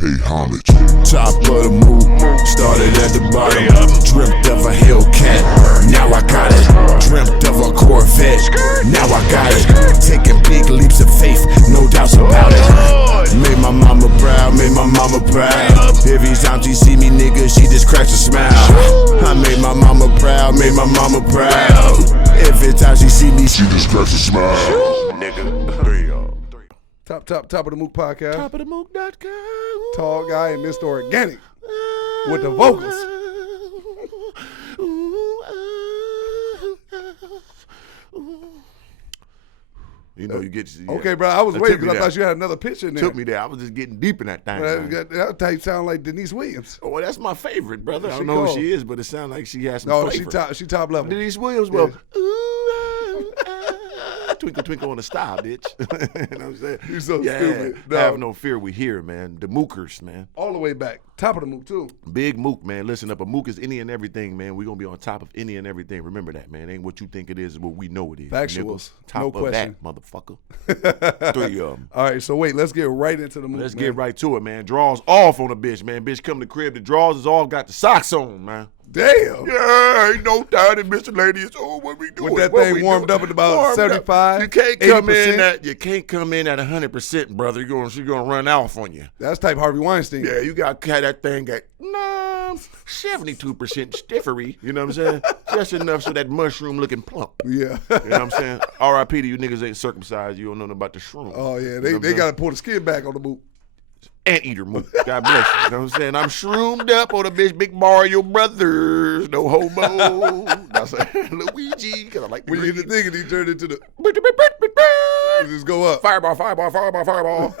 pay homage. Top of the Mook, started at the bottom. Dreamt of a Hellcat, now I got it. Dreamt of a Corvette, now I got it. Taking big leaps of faith, no doubts about it. Made my mama proud, made my mama proud. Every time she see me, nigga, she just cracks a smile. I made my mama proud, made my mama proud. Every time she see me, She just cracks a smile. nigga, 3 Top of the Mook podcast. Top of the Mook.com. Tall guy and Mr. Organic with the vocals. You know, you get Okay, bro. I was It waiting took me because I there. thought you had another pitch in there. Took me there. I was just getting deep in that thing. man. That type sound like Denise Williams. Oh, well, that's my favorite, brother. I She don't know cold. who she is, but it sounds like she has some No, flavor. she top level. Denise Williams, well, twinkle, twinkle on the star, bitch. You know what I'm saying? You so yeah, stupid. No. Have no fear, we here, man. The Mookers, man. All the way back. Top of the Mook, too. Big Mook, man. Listen up. A Mook is any and everything, man. We're going to be on top of any and everything. Remember that, man. Ain't what you think it is what we know it is. Factuals. Nigga. Top No of question. that, motherfucker. 3 of them. All right, so wait. Let's get right into the Mook, Let's man. get right to it, man. Draws off on a bitch, man. Bitch come to the crib. The draws is off. Got the socks on, man. Damn. Yeah, ain't no time in Mr. Lady. It's what we doing. With that what thing we warmed doing. up at about Warmed up. 75, You can't come 80%. in at 100%, brother. She's gonna run off on you. That's type Harvey Weinstein. Yeah, you got to have that thing at 72% stiffery. You know what I'm saying? Just enough so that mushroom looking plump. Yeah. You know what I'm saying? R.I.P. to you niggas ain't circumcised. You don't know nothing about the shroom. Oh, yeah. You know They what I'm got to pull the skin back on the Mook. Anteater Mook. God bless you. You know what I'm saying? I'm shroomed up on the bitch Big Mario Brothers. No homo. That's Luigi, because I like the When you green. get the thing and he turned into the, you just go up. Fireball, fireball, fireball, fireball.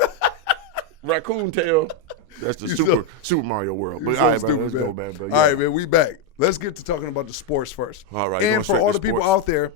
Raccoon tail. That's the You Super Mario world. You're But so all right, stupid, man, let's man. go, man. But, All right, man, we back. Let's get to talking about the sports first. All right, going And for straight all to the people sports. out there,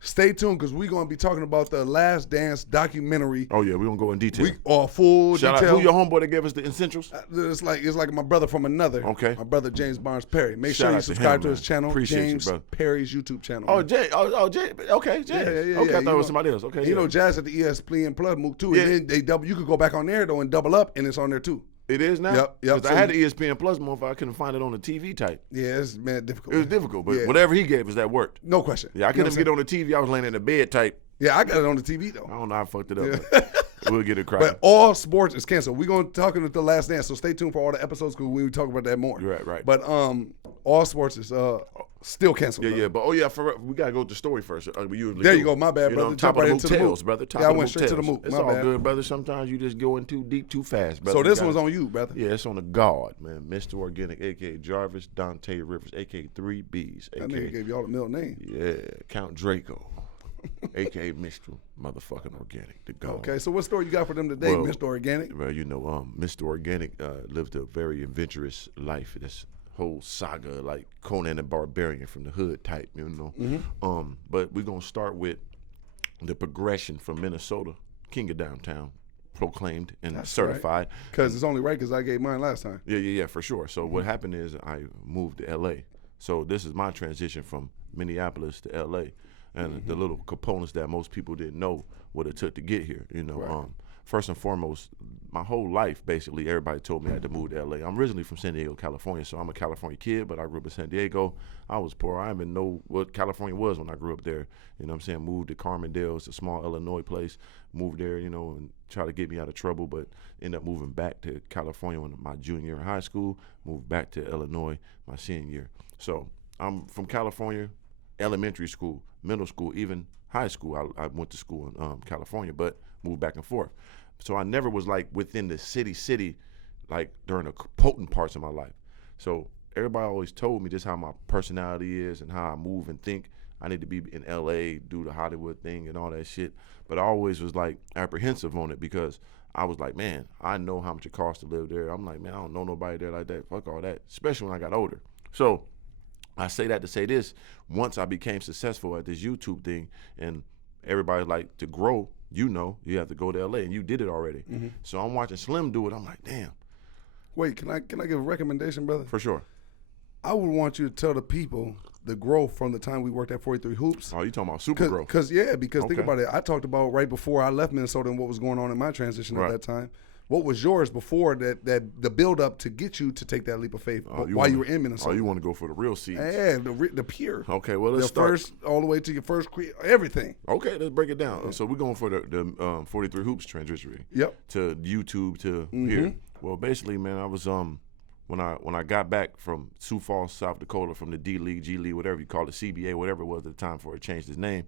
stay tuned because we're going to be talking about the Last Dance documentary. Oh, yeah, we're going to go in detail. Full Shout detail. out, who your homeboy that gave us the essentials? It's like my brother from another. Okay. My brother James Barnes Perry. Make Shout sure you out to subscribe him, to his man. channel, Appreciate you, James brother. Perry's YouTube channel. Oh, man. Jay. Okay, Jay. Okay, Yeah. I thought it You was know- somebody else. Okay, You know, Jazz at the ESPN Plus Mook too. Yeah. And then they double. You could go back on there though and double up, and it's on there too. it is now? Yep. 'Cause So I had the ESPN Plus more if I couldn't find it on the TV type. Yeah, it's difficult. It was man. difficult, but Yeah. whatever he gave us, that worked. No question. Yeah, I You know couldn't what get on the TV. I was laying in the bed type. Yeah, I got it on the TV though. I don't know how I fucked it up. But we'll get it cracking. But all sports is canceled. We're going to talk about the Last Dance, so stay tuned for all the episodes because we will talk about that more. Right. But all sports is still canceled. Yeah, brother. but we gotta go to the story first. We usually There do. you go. My bad, You brother. know, Jump top right of the into Mook the tails, Mook. brother. Top Yeah, I of the went Mook straight to the tails. Mook. It's My all bad. good, brother. Sometimes you just go in too deep, too fast, brother. So this You one's gotta- on you, brother. Yeah, it's on the God, man. Mr. Organik, aka Jarvis Dante Rivers, aka 3Bs, That nigga aka gave y'all the middle name. yeah, Count Draco, aka Mr. Motherfucking Organic, the God. Okay, so what story you got for them today, Well, Mr. Organic? Well, you know, Mr. Organic lived a very adventurous life. This whole saga, like Conan the Barbarian from the hood type, you know. Mm-hmm. But we're gonna start with the progression from Minnesota, king of downtown, proclaimed and That's certified. Because it's only right because I gave mine last time. Yeah, for sure. So what happened is I moved to L.A. So this is my transition from Minneapolis to L.A. and the little components that most people didn't know what it took to get here. You know, Right. First and foremost, my whole life basically everybody told me I had to move to L.A. I'm originally from San Diego, California, so I'm a California kid, but I grew up in San Diego. I was poor. I didn't even know what California was when I grew up there. You know what I'm saying? Moved to Carbondale. It's a small Illinois place. Moved there, you know, and try to get me out of trouble, but ended up moving back to California when my junior year in high school, moved back to Illinois my senior year. So I'm from California, elementary school, middle school, even high school. I went to school in California, but moved back and forth. So I never was like within the city, like during the potent parts of my life. So everybody always told me just how my personality is and how I move and think. I need to be in LA, do the Hollywood thing and all that shit. But I always was like apprehensive on it because I was like, man, I know how much it costs to live there. I'm like, man, I don't know nobody there like that. Fuck all that, especially when I got older. So I say that to say this. Once I became successful at this YouTube thing and everybody like to grow, you know, you have to go to LA and you did it already. So I'm watching Slim do it. I'm like, damn. Wait, can I give a recommendation, brother? For sure. I would want you to tell the people the growth from the time we worked at 43 Hoops. Oh, you talking about super growth. Because think Okay. about it. I talked about right before I left Minnesota and what was going on in my transition Right. at that time. What was yours before that the build up to get you to take that leap of faith while you were in Minnesota? Oh, you want to go for the real seeds? Yeah, the pure. Okay, well let's the start first all the way to your first everything. Okay, let's break it down. So we're going for the 43 hoops transition. Yep. To YouTube to here. Well, basically, man, I was when I got back from Sioux Falls, South Dakota, from the D League, G League, whatever you call it, CBA, whatever it was at the time before it changed its name.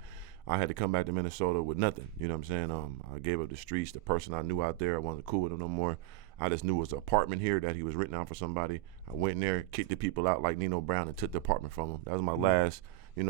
I had to come back to Minnesota with nothing. You know what I'm saying? I gave up the streets. The person I knew out there, I wasn't cool with him no more. I just knew it was an apartment here that he was renting out for somebody. I went in there, kicked the people out like Nino Brown, and took the apartment from him. That was my last,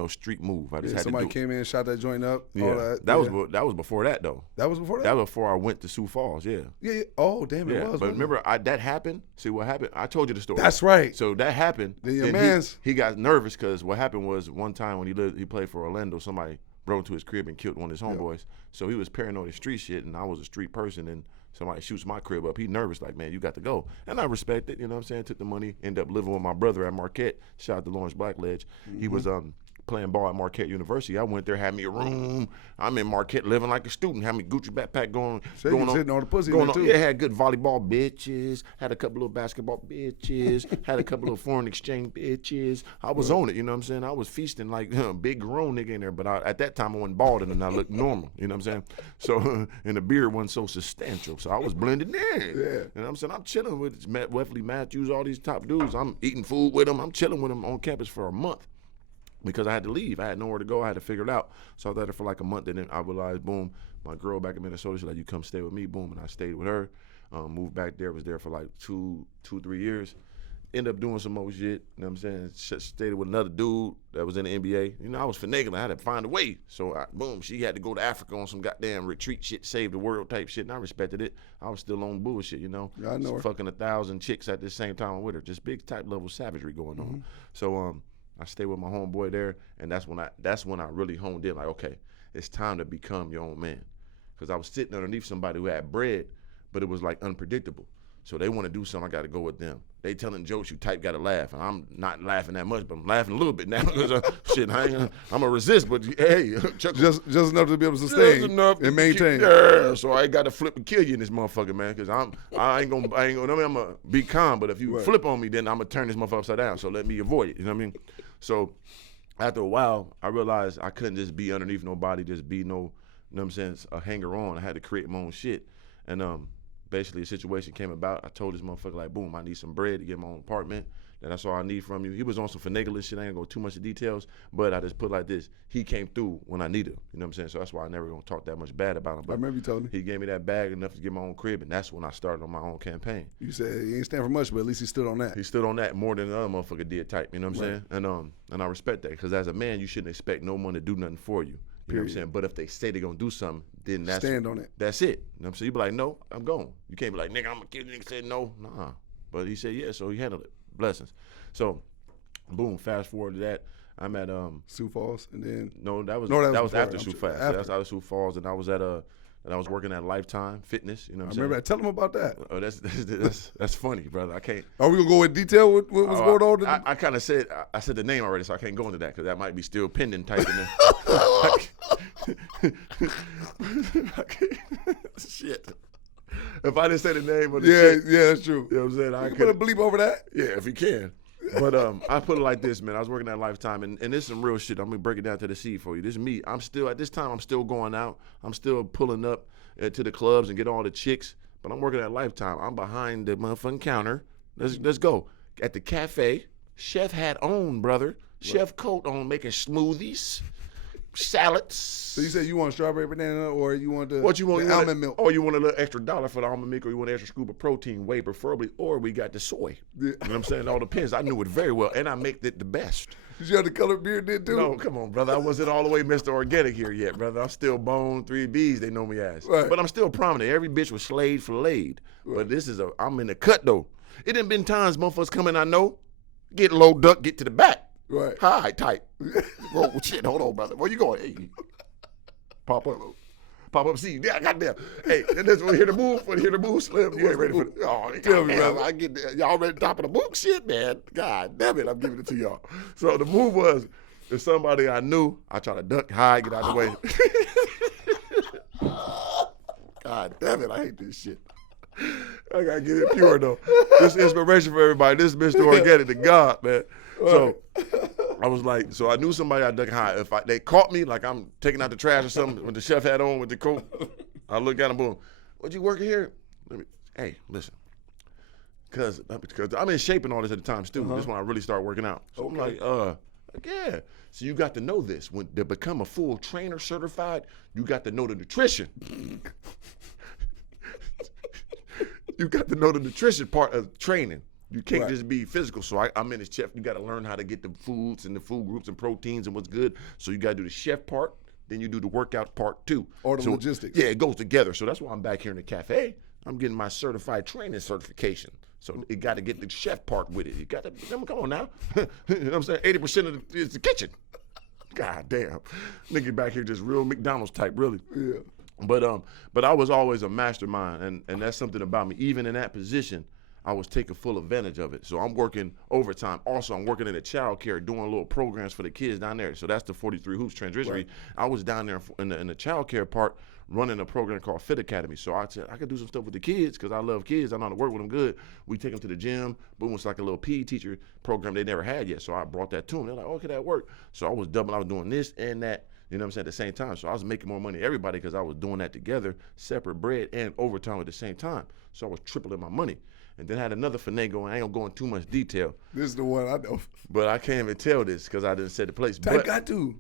street move. I just had somebody to do. came in and shot that joint up. Yeah, all that was before that though. That was before that. That was before I went to Sioux Falls. Yeah. Yeah. Oh, damn, it was. But remember, that happened. See what happened? I told you the story. That's right. So that happened. Then your man's he got nervous because what happened was one time when he played for Orlando, somebody broke into his crib and killed one of his homeboys. So he was paranoid of street shit, and I was a street person, and somebody shoots my crib up. He nervous, like, man, you got to go. And I respect it, you know what I'm saying? Took the money, ended up living with my brother at Marquette. Shout out to Lawrence Blackledge. He was playing ball at Marquette University. I went there, had me a room. I'm in Marquette living like a student. Had me Gucci backpack going on. Sitting on the pussy going on. too. Yeah, had good volleyball bitches. Had a couple of basketball bitches. Had a couple of foreign exchange bitches. I was on it, you know what I'm saying? I was feasting like big grown nigga in there. But at that time I wasn't bald and I looked normal, you know what I'm saying? So and the beard wasn't so substantial. So I was blended in. Yeah. You know what I'm saying? I'm chilling with Wesley Matthews, all these top dudes. I'm eating food with them. I'm chilling with them on campus for a month. Because I had to leave. I had nowhere to go. I had to figure it out. So I was there for like a month. And then I realized, boom, my girl back in Minnesota, she's like, you come stay with me. Boom. And I stayed with her. Moved back there. Was there for like 3 years. Ended up doing some more shit. You know what I'm saying? Stayed with another dude that was in the NBA. You know, I was finagling. I had to find a way. So, boom, she had to go to Africa on some goddamn retreat shit, save the world type shit. And I respected it. I was still on bullshit, you know? Yeah, I know her. Fucking 1,000 chicks at the same time with her. Just big type level savagery going on. So, I stayed with my homeboy there, and that's when I really honed in. Like, okay, it's time to become your own man, because I was sitting underneath somebody who had bread, but it was like unpredictable. So they want to do something, I got to go with them. They telling jokes, you type got to laugh, and I'm not laughing that much, but I'm laughing a little bit now because shit, I'm gonna resist, but hey, just enough to be able to sustain and maintain. Yeah, so I got to flip and kill you in this motherfucker, man, because I ain't gonna. I mean, I'm gonna be calm, but if you flip on me, then I'm gonna turn this motherfucker upside down. So let me avoid it. You know what I mean? So after a while, I realized I couldn't just be underneath nobody, just be you know what I'm saying, a hanger on. I had to create my own shit, and basically a situation came about. I told this motherfucker like, boom, I need some bread to get my own apartment. That's all I need from you. He was on some finagling shit. I ain't gonna go too much into details, but I just put it like this. He came through when I needed him. You know what I'm saying? So that's why I never gonna talk that much bad about him. But I remember you telling me. He gave me that bag enough to get my own crib, and that's when I started on my own campaign. You said he ain't stand for much, but at least he stood on that. He stood on that more than the other motherfucker did type. You know what I'm saying? And I respect that, because as a man, you shouldn't expect no one to do nothing for you. You know what I'm saying? But if they say they're going to do something, then stand on it. That's it. You know what I'm saying? You be like, no, I'm gone. You can't be like, nigga, I'm going to kill you. Nigga said no. Nah. But he said, yeah, so he handled it. Blessings. So, boom, fast forward to that. I'm at Sioux Falls, and then that was after Sioux Falls. That's after Sioux Falls, and I was I was working at Lifetime Fitness. You know what I'm saying? Remember that. Tell them about that. Oh, that's funny, brother. I can't. Are we gonna go in detail with what was going on? I kind of said the name already, so I can't go into that because that might be still pending type in there. Shit. If I didn't say the name of the shit. Yeah, that's true. You know what I'm saying? You put a bleep over that? Yeah, if you can. But I put it like this, man. I was working at Lifetime, and this is some real shit. I'm gonna break it down to the seed for you. This is me. I'm still at this time. I'm still going out. I'm still pulling up to the clubs and get all the chicks. But I'm working at Lifetime. I'm behind the motherfucking counter. Let's go at the cafe. Chef hat on, brother. Chef coat on, making smoothies, salads. So you said you want strawberry banana, or you want the almond milk? Or you want a little extra $1 for the almond milk, or you want an extra scoop of protein, whey preferably, or we got the soy. You know what I'm saying? It all depends. I knew it very well, and I make it the best. Did you have the colored beard then too? No, come on, brother. I wasn't all the way Mr. Organic here yet, brother. I'm still Bone 3Bs, they know me as. Right. But I'm still prominent. Every bitch was slayed for laid. Right. But I'm in the cut though. It done been times motherfuckers coming, I know, get low duck, get to the back. Right. Hi, tight. Whoa, shit, hold on, brother. Where you going? Hey. Pop up, see. Yeah, goddamn. Hey, and this when hear the move, Slim. You ain't ready for tell me, brother. I get there. Y'all ready to top of the Mook shit, man. God damn it, I'm giving it to y'all. So the move was, if somebody I knew, I try to duck, hide, get out of the way. God damn it, I hate this shit. I gotta get it pure though. This inspiration for everybody. This is Mr. Organic, the God, man. So I was like, so I knew somebody I'd duck high. If they caught me, like I'm taking out the trash or something with the chef hat on with the coat, I look at him, boom. What you working here? Hey, listen. Because I'm in shape and all this at the time too. This is when I really start working out. So I'm like, yeah. So you got to know this. When to become a full trainer certified, you got to know the nutrition. You got to know the nutrition part of training. You can't just be physical. So I'm in the chef. You got to learn how to get the foods and the food groups and proteins and what's good. So you got to do the chef part. Then you do the workout part too. Or the logistics. Yeah, it goes together. So that's why I'm back here in the cafe. I'm getting my certified training certification. So you got to get the chef part with it. You got to, come on now. You know what I'm saying? 80% of it's the kitchen. God damn. Nigga back here just real McDonald's type, really. Yeah. But I was always a mastermind, and that's something about me. Even in that position, I was taking full advantage of it. So I'm working overtime. Also, I'm working in the child care, doing little programs for the kids down there. So that's the 43 Hoops transition. Right. I was down there in the child care part, running a program called Fit Academy. So I said I could do some stuff with the kids because I love kids. I know how to work with them good. We take them to the gym. Boom, it's like a little PE teacher program they never had yet. So I brought that to them. They're like, okay, that worked. So I was doing this and that. You know what I'm saying, at the same time. So I was making more money than everybody because I was doing that together, separate bread and overtime at the same time. So I was tripling my money. And then I had another finagle, and I ain't gonna go into too much detail. This is the one I know. But I can't even tell this because I didn't set the place. I got to.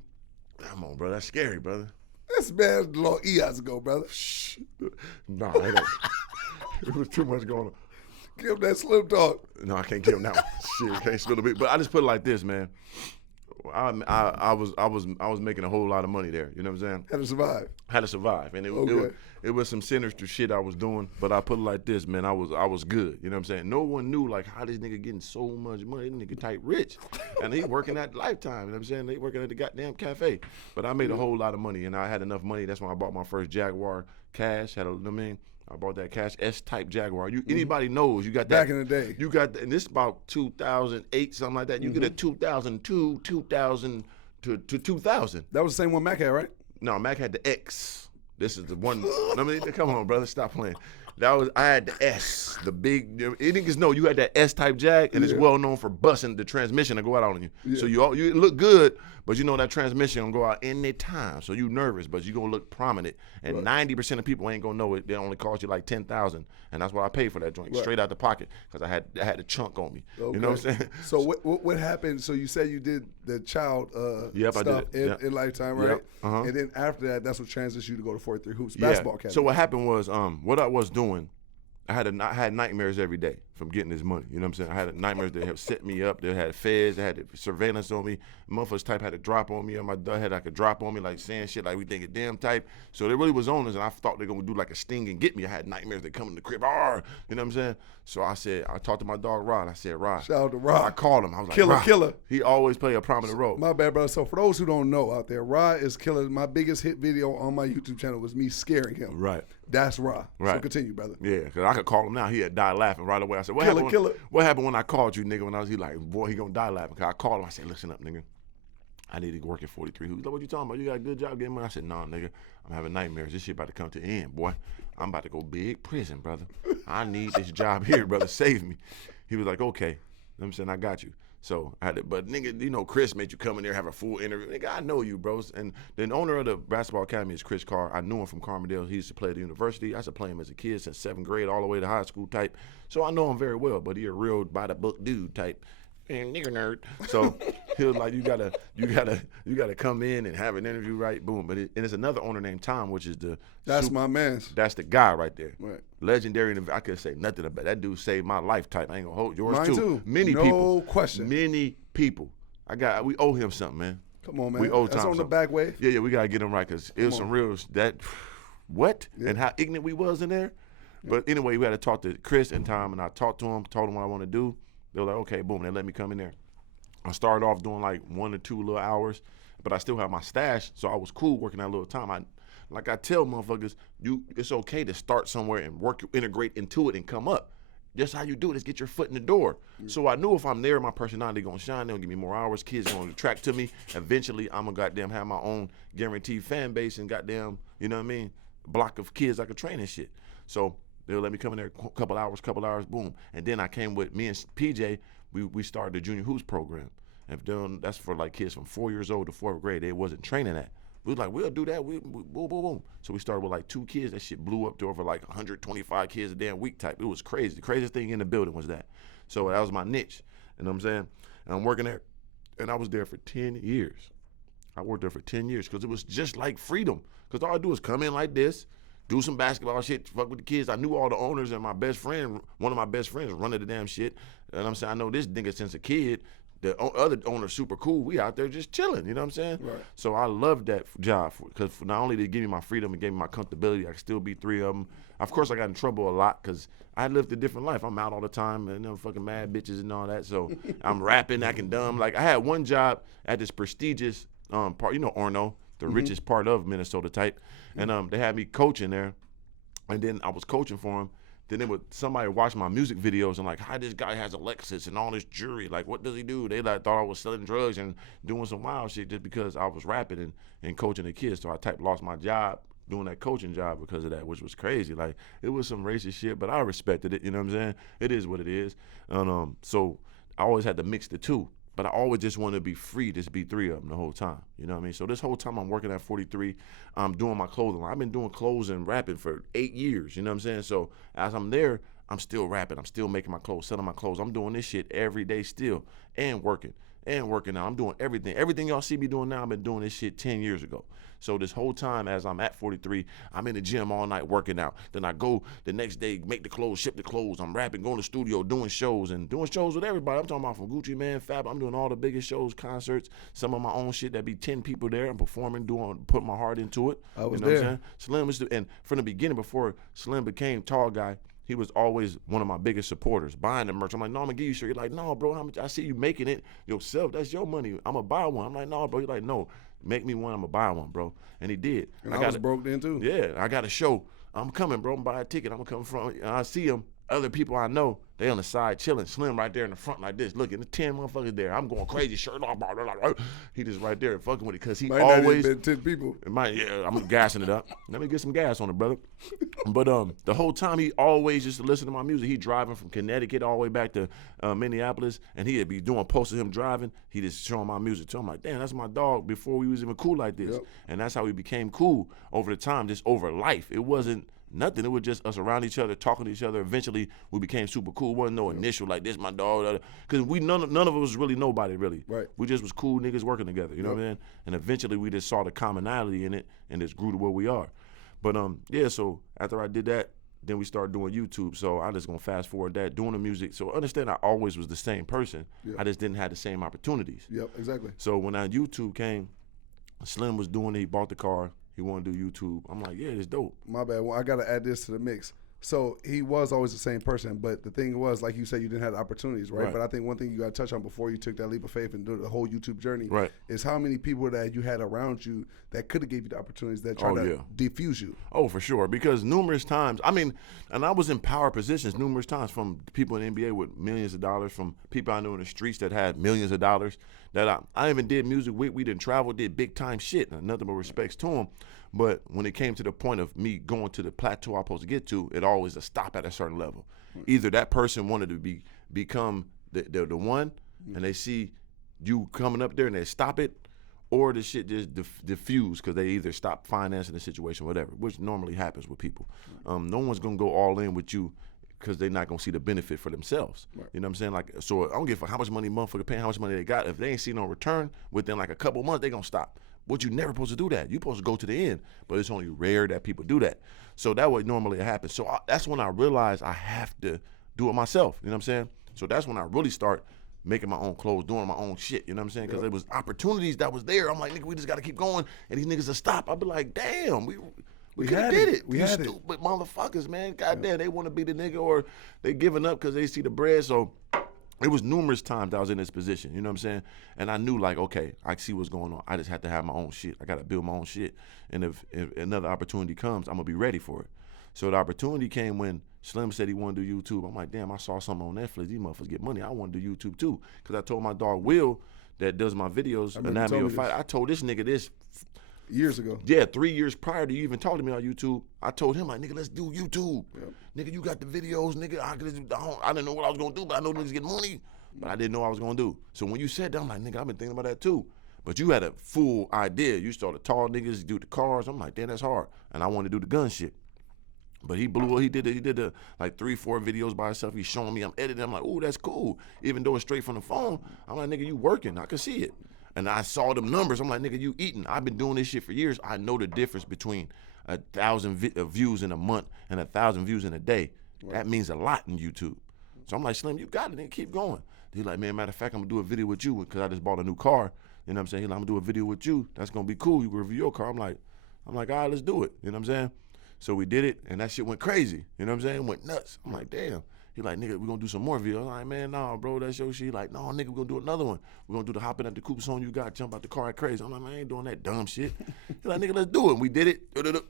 Come on, bro. That's scary, brother. That's bad long eons ago, brother. Shh. Nah, it ain't. It was too much going on. Give him that slim talk. No, I can't give him that one. Shit, can't spill a bit. But I just put it like this, man. I was making a whole lot of money there. You know what I'm saying? Had to survive, and it was some sinister shit I was doing. But I put it like this, man. I was good. You know what I'm saying? No one knew like how this nigga getting so much money. This nigga tight rich, and he working at Lifetime. You know what I'm saying? They working at the goddamn cafe. But I made a whole lot of money, and I had enough money. That's when I bought my first Jaguar cash. I bought that cash S-type Jaguar. Anybody knows you got that back in the day. You got, and this is about 2008, something like that. You get a 2002, 2000 to 2000. That was the same one Mac had, right? No, Mac had the X. This is the one. Come on, brother, stop playing. I had the S, the big. Niggas know you had that S-type Jag, and it's well known for busting the transmission to go out on you. Yeah. So you look good, but you know that transmission gonna go out any time. So you nervous, but you gonna look prominent. And 90% of people ain't gonna know it. They only cost you like $10,000, and that's what I paid for that joint, straight out the pocket, because I had the chunk on me. Okay. You know what I'm saying? So what happened? So you said you did the child stuff in Lifetime, right? Yep. And then after that, that's what transitioned you to go to 43 Hoops basketball academy. So what happened was, what I was doing, I had nightmares every day from getting this money. You know what I'm saying? I had nightmares that have set me up. They had feds. They had surveillance on me. Motherfuckers type had a drop on me. My dad had like a drop on me, like saying shit like we think it damn type. So they really was on us, and I thought they were going to do like a sting and get me. I had nightmares that come in the crib. You know what I'm saying? So I talked to my dog Rod. I said, Rod. Shout out to Rod. I called him. I was like, Killer. He always play a prominent role. My bad, brother. So for those who don't know out there, Rod is Killer. My biggest hit video on my YouTube channel was me scaring him. Right. That's Rod. Right. So continue, brother. Yeah, because I could call him now. He had died laughing right away. I said, what happened when I called you, nigga? When I was, he like, boy, he gonna die laughing. Cause I called him. I said, listen up, nigga. I need to work at 43 Hoops. Like, what you talking about? You got a good job getting money? I said, nah, nigga. I'm having nightmares. This shit about to come to an end, boy. I'm about to go big prison, brother. I need this job here, brother. Save me. He was like, okay. You know what I'm saying? I got you. So I had to, but nigga, you know, Chris made you come in there, have a full interview. Nigga, I know you, bros. And the owner of the basketball academy is Chris Carr. I knew him from Carmondale. He used to play at the university. I used to play him as a kid since 7th grade all the way to high school type. So I know him very well, but he a real by the book dude type. And nigger nerd. So he was like, you gotta come in and have an interview, right? Boom. But it's another owner named Tom, which is my man. That's the guy right there. Right. Legendary. I could say nothing about that dude. Saved my life type. I ain't gonna hold yours Mine too. Many no people. No question. Many people. We owe him something, man. Come on, man. We owe That's Tom on the something. back wave. Yeah, we gotta get him right because it was some real what and how ignorant we was in there. Yeah. But anyway, we had to talk to Chris and Tom, and I talked to him, told him what I want to do. They were like, okay, boom. They let me come in there. I started off doing like 1 or 2 little hours, but I still have my stash, so I was cool working that little time. I tell motherfuckers, it's okay to start somewhere and integrate into it and come up. Just how you do it is get your foot in the door. Mm-hmm. So I knew if I'm there, my personality gonna shine. They'll give me more hours. Kids gonna attract to me. Eventually, I'm gonna goddamn have my own guaranteed fan base and goddamn, you know what I mean, block of kids I could train and shit. So They'll let me come in there a couple hours, boom. And then I came with me and PJ. We started the junior hoops program. And that's for like kids from 4 years old to 4th grade. They wasn't training that. We was like, we'll do that. We boom, boom, boom. So we started with like 2 kids. That shit blew up to over like 125 kids a damn week type. It was crazy. The craziest thing in the building was that. So that was my niche. You know what I'm saying? And I'm working there. And I was there for 10 years. I worked there for 10 years because it was just like freedom. Because all I do is come in like this, do some basketball shit, fuck with the kids. I knew all the owners, and my best friend, one of my best friends, running the damn shit. And I'm saying, I know this nigga since a kid. The other owner's super cool. We out there just chilling, you know what I'm saying? Right. So I loved that job because not only did it give me my freedom, it gave me my comfortability. I could still be 3 of them. Of course, I got in trouble a lot because I lived a different life. I'm out all the time and them fucking mad bitches and all that. So I'm rapping, acting dumb. Like I had one job at this prestigious part, you know, Orono, the richest part of Minnesota type, and they had me coaching there, and then I was coaching for them. Then somebody watch my music videos and like, how this guy has a Lexus and all this jewelry. Like, what does he do? They like thought I was selling drugs and doing some wild shit just because I was rapping and coaching the kids. So I lost my job doing that coaching job because of that, which was crazy. Like, it was some racist shit, but I respected it. You know what I'm saying? It is what it is. And so I always had to mix the two. But I always just wanted to be free, just be 3 of them the whole time. You know what I mean? So this whole time I'm working at 43, I'm doing my clothing line. I've been doing clothes and rapping for 8 years, you know what I'm saying? So as I'm there, I'm still rapping. I'm still making my clothes, selling my clothes. I'm doing this shit every day still and working now. I'm doing everything. Everything y'all see me doing now, I've been doing this shit 10 years ago. So this whole time as I'm at 43, I'm in the gym all night working out. Then I go the next day, make the clothes, ship the clothes. I'm rapping, going to the studio, doing shows with everybody. I'm talking about from Gucci Mane, Fab. I'm doing all the biggest shows, concerts, some of my own shit that be 10 people there. I'm performing, putting my heart into it. I was you know there. What I'm saying? Slim was, and from the beginning, before Slim became Tall Guy, he was always one of my biggest supporters, buying the merch. I'm like, no, I'm gonna give you a shirt. You're like, no, bro, how much? I see you making it yourself. That's your money. I'm gonna buy one. I'm like, no, bro. You're like, no, make me one. I'm gonna buy one, bro. And he did. And I was broke then too. Yeah, I got a show. I'm coming, bro. I'm buy a ticket. I'm gonna come from. And I see him. Other people I know, they on the side chilling. Slim right there in the front like this. Looking, the 10 motherfuckers there. I'm going crazy, shirt off. He just right there fucking with it because he Might always. not even been 10 people. I'm gassing it up. Let me get some gas on it, brother. But the whole time he always used to listen to my music. He driving from Connecticut all the way back to Minneapolis, and he'd be doing posts of him driving. He just showing my music to him. I'm like, damn, that's my dog before we was even cool like this. Yep. And that's how we became cool over the time, just over life. It wasn't nothing. It was just us around each other, talking to each other. Eventually, we became super cool. It wasn't no initial like this, my dog. Because none of us was really nobody, really. Right. We just was cool niggas working together. You know what I mean? And eventually, we just saw the commonality in it, and just grew to where we are. But yeah. So after I did that, then we started doing YouTube. So I just gonna fast forward that, doing the music. So understand, I always was the same person. Yeah. I just didn't have the same opportunities. Yep, exactly. So when YouTube came, Slim was doing it. He bought the car. He wanted to do YouTube. I'm like, yeah, it's dope. My bad. Well, I got to add this to the mix. So he was always the same person, but the thing was, like you said, you didn't have the opportunities, right? But I think one thing you got to touch on before you took that leap of faith and do the whole YouTube journey is how many people that you had around you that could have gave you the opportunities that tried to defuse you. Oh, for sure. Because numerous times, and I was in power positions numerous times, from people in the NBA with millions of dollars, from people I knew in the streets that had millions of dollars, that I even did music with. We didn't travel, did big time shit. Nothing but respects to them. But when it came to the point of me going to the plateau I was supposed to get to, it always a stop at a certain level. Either that person wanted to become the one, and they see you coming up there and they stop it, or the shit just diffuse because they either stop financing the situation, whatever, which normally happens with people. No one's gonna go all in with you because they're not gonna see the benefit for themselves. Right. You know what I'm saying? Like, so I don't give a fuck how much money motherfucker paying, how much money they got. If they ain't see no return within like a couple months, they gonna stop. But you never supposed to do that. You supposed to go to the end. But it's only rare that people do that. So that would normally happen. So that's when I realized I have to do it myself. You know what I'm saying? So that's when I really start making my own clothes, doing my own shit. You know what I'm saying? Because there was opportunities that was there. I'm like, nigga, we just got to keep going. And these niggas will stop. I'll be like, damn, we could have did it. We you had stupid motherfuckers, man. Goddamn, they want to be the nigga, or they giving up because they see the bread. So it was numerous times I was in this position, you know what I'm saying? And I knew, like, okay, I see what's going on. I just have to have my own shit. I got to build my own shit. And if another opportunity comes, I'm going to be ready for it. So the opportunity came when Slim said he wanted to do YouTube. I'm like, damn, I saw something on Netflix. These motherfuckers get money. I want to do YouTube too. Because I told my dog Will that does my videos, Anatomy of Fight, I told this nigga this Years ago. Yeah, 3 years prior to you even talking to me on YouTube, I told him, like, nigga, let's do YouTube. Yep. Nigga, you got the videos, nigga. I didn't know what I was going to do, but I know niggas get money. But I didn't know what I was going to do. So when you said that, I'm like, nigga, I've been thinking about that too. But you had a full idea. You started tall niggas, do the cars. I'm like, damn, that's hard. And I wanted to do the gun shit. But he did like 3-4 videos by himself. He's showing me, I'm editing. I'm like, ooh, that's cool. Even though it's straight from the phone, I'm like, nigga, you working. I can see it. And I saw them numbers. I'm like, nigga, you eating. I've been doing this shit for years. I know the difference between 1,000 views in a month and 1,000 views in a day. Right. That means a lot in YouTube. So I'm like, Slim, you got it. Nigga, keep going. He's like, man, matter of fact, I'm going to do a video with you because I just bought a new car. You know what I'm saying? He's like, I'm going to do a video with you. That's going to be cool. You can review your car. I'm like, all right, let's do it. You know what I'm saying? So we did it, and that shit went crazy. You know what I'm saying? It went nuts. I'm like, damn. He like, nigga, we're going to do some more videos. I'm like, man, nah, bro, that's your shit. He like, no, nigga, we're going to do another one. We're going to do the hopping at the coupe song you got, jump out the car, crazy. I'm like, man, I ain't doing that dumb shit. He like, nigga, let's do it. And we did it.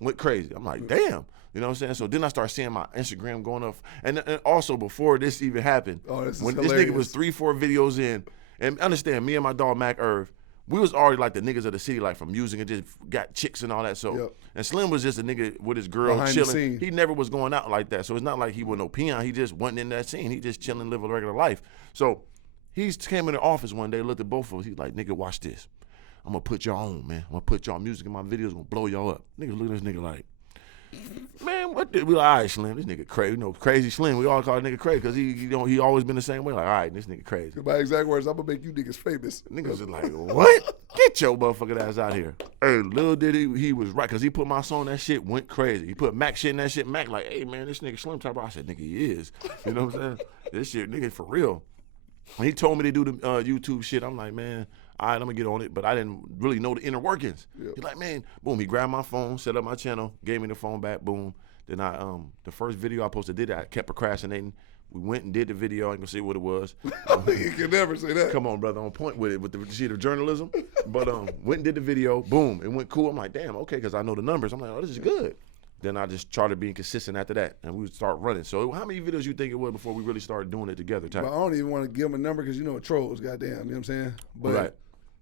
Went crazy. I'm like, damn. You know what I'm saying? So then I started seeing my Instagram going up. And also, before this even happened, when this nigga was 3-4 videos in, and understand, me and my dog, Mac Irv, we was already like the niggas of the city, like from music and just got chicks and all that. So, and Slim was just a nigga with his girl behind chilling. He never was going out like that. So it's not like he was no peon. He just wasn't in that scene. He just chilling, living a regular life. So he came in the office one day, looked at both of us. He's like, nigga, watch this. I'm going to put y'all on, man. I'm going to put y'all music in my videos. going to blow y'all up. Niggas look at this nigga like, man, what the? We like, all right, Slim, this nigga crazy. You know, crazy Slim. We all call this nigga crazy because he always been the same way. Like, all right, this nigga crazy. My exact words, I'm going to make you niggas famous. Niggas are like, what? Get your motherfucking ass out here. Hey, little did he was right because he put my song, that shit went crazy. He put Mac shit in that shit. Mac like, hey, man, this nigga Slim type. I said, nigga, he is. You know what I'm saying? This shit, nigga, for real. When he told me to do the YouTube shit, I'm like, man, all right, I'm going to get on it. But I didn't really know the inner workings. Yep. He's like, man, boom. He grabbed my phone, set up my channel, gave me the phone back, boom. Then the first video I posted, I kept procrastinating. We went and did the video. I can see what it was. You can never say that. Come on, brother, on point with it, with the sheet of journalism. But went and did the video. Boom, it went cool. I'm like, damn, okay, because I know the numbers. I'm like, oh, this is good. Then I just started being consistent after that, and we would start running. So how many videos you think it was before we really started doing it together? Type? But I don't even want to give them a number because you know trolls, goddamn. You know what I'm saying? But right.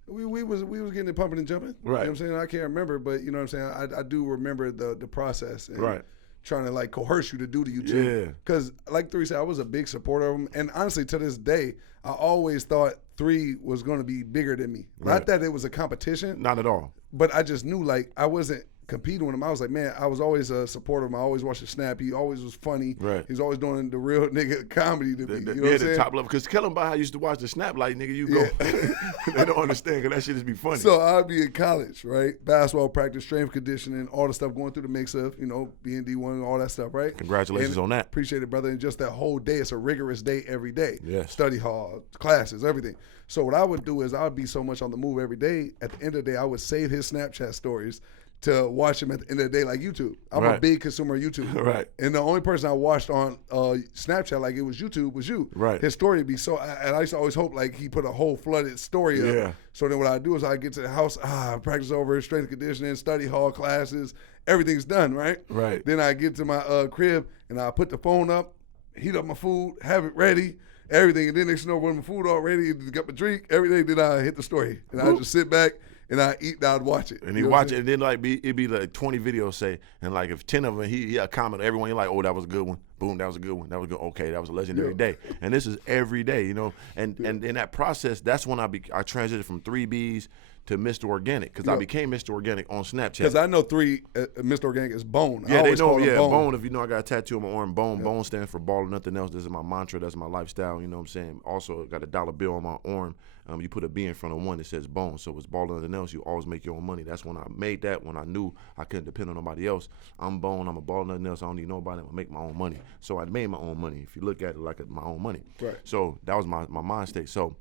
We was getting it pumping and jumping. Right. You know what I'm saying? I can't remember, but you know what I'm saying? I do remember the process. And right. Trying to like coerce you to do the YouTube. Yeah. Because like 3 said, I was a big supporter of him. And honestly, to this day, I always thought 3 was going to be bigger than me. Right. Not that it was a competition. Not at all. But I just knew like I wasn't competing with him. I was like, man, I was always a supporter of him. I always watched his snap. He always was funny. Right. He's always doing the real nigga comedy to me. You know what I'm saying? The top level. Because tell them about how I used to watch the snap like, nigga, you go. They don't understand because that shit just be funny. So I'd be in college, right? Basketball practice, strength conditioning, all the stuff going through the mix of, you know, being D1, all that stuff, right? Congratulations on that. Appreciate it, brother. And just that whole day, it's a rigorous day every day. Yes. Study hall, classes, everything. So what I would do is I would be so much on the move every day. At the end of the day, I would save his Snapchat stories to watch him at the end of the day like YouTube. I'm a big consumer of YouTube. Right. And the only person I watched on Snapchat like it was YouTube was you. Right. His story would be so, and I used to always hope like he put a whole flooded story up. Yeah. So then what I do is I get to the house, practice over, strength conditioning, study hall classes, everything's done, right? Right. Then I get to my crib and I put the phone up, heat up my food, have it ready, everything. And then next thing you know, when my food all ready, got my drink, everything, then I hit the story. And I just sit back and I eat and I'd watch it. And he watch it, and then like it'd be like 20 videos, say, and like if 10 of them, he comment everyone, you're like, oh, that was a good one. Boom, that was a good one. That was good. Okay, that was a legendary day. And this is every day, you know. And in that process, that's when I transitioned from 3Bs to Mr. Organik, because I became Mr. Organik on Snapchat. Because I know Mr. Organik is Bone. Yeah, they know. Yeah, Bone. If you know, I got a tattoo on my arm. Bone. Yep. Bone stands for ball or nothing else. This is my mantra. That's my lifestyle. You know what I'm saying? Also, got a dollar bill on my arm. You put a B in front of one that says Bone. So it's ball or nothing else. You always make your own money. That's when I made that. When I knew I couldn't depend on nobody else. I'm Bone. I'm a ball or nothing else. I don't need nobody. I'm gonna make my own money. So I made my own money. If you look at it like my own money. Right. So that was my mind state. So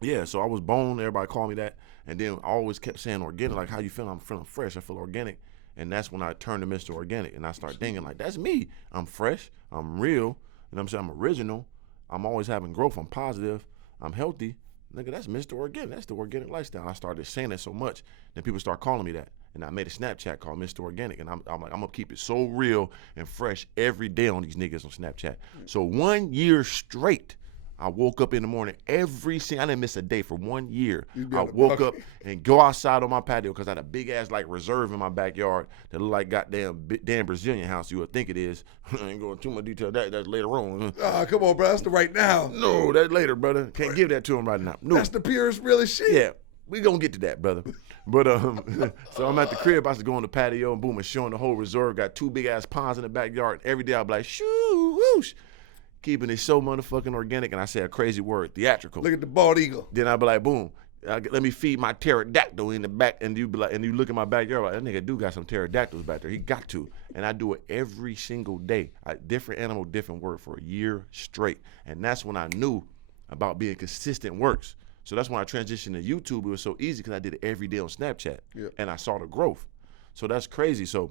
yeah. So I was Bone. Everybody called me that. And then I always kept saying organic, like, how you feeling? I'm feeling fresh. I feel organic. And that's when I turned to Mr. Organik. And I started thinking, like, that's me. I'm fresh. I'm real. You know what I'm saying? I'm original. I'm always having growth. I'm positive. I'm healthy. Nigga, that's Mr. Organik. That's the organic lifestyle. I started saying that so much. Then people start calling me that. And I made a Snapchat called Mr. Organik. And I'm like, I'm going to keep it so real and fresh every day on these niggas on Snapchat. So 1 year straight, I woke up in the morning I didn't miss a day for 1 year. I woke up and go outside on my patio because I had a big ass like reserve in my backyard that looked like damn Brazilian house. You would think it is. I ain't going too much detail. That's later on. Come on, bro. That's the right now. No, that's later, brother. Can't give that to him right now. No. That's the purest, realest shit. Yeah, we gonna get to that, brother. But so I'm at the crib. I was going on the patio and boom, and showing the whole reserve. Got 2 big ass ponds in the backyard. Every day I'll be like, shoo, whoosh. Keeping it so motherfucking organic, and I say a crazy word, theatrical. Look at the bald eagle. Then I'll be like, boom, let me feed my pterodactyl in the back, and you be like, and you look at my backyard like, that nigga do got some pterodactyls back there. He got to, and I do it every single day. Different animal, different word for a year straight, and that's when I knew about being consistent works. So that's when I transitioned to YouTube. It was so easy because I did it every day on Snapchat, and I saw the growth. So that's crazy. So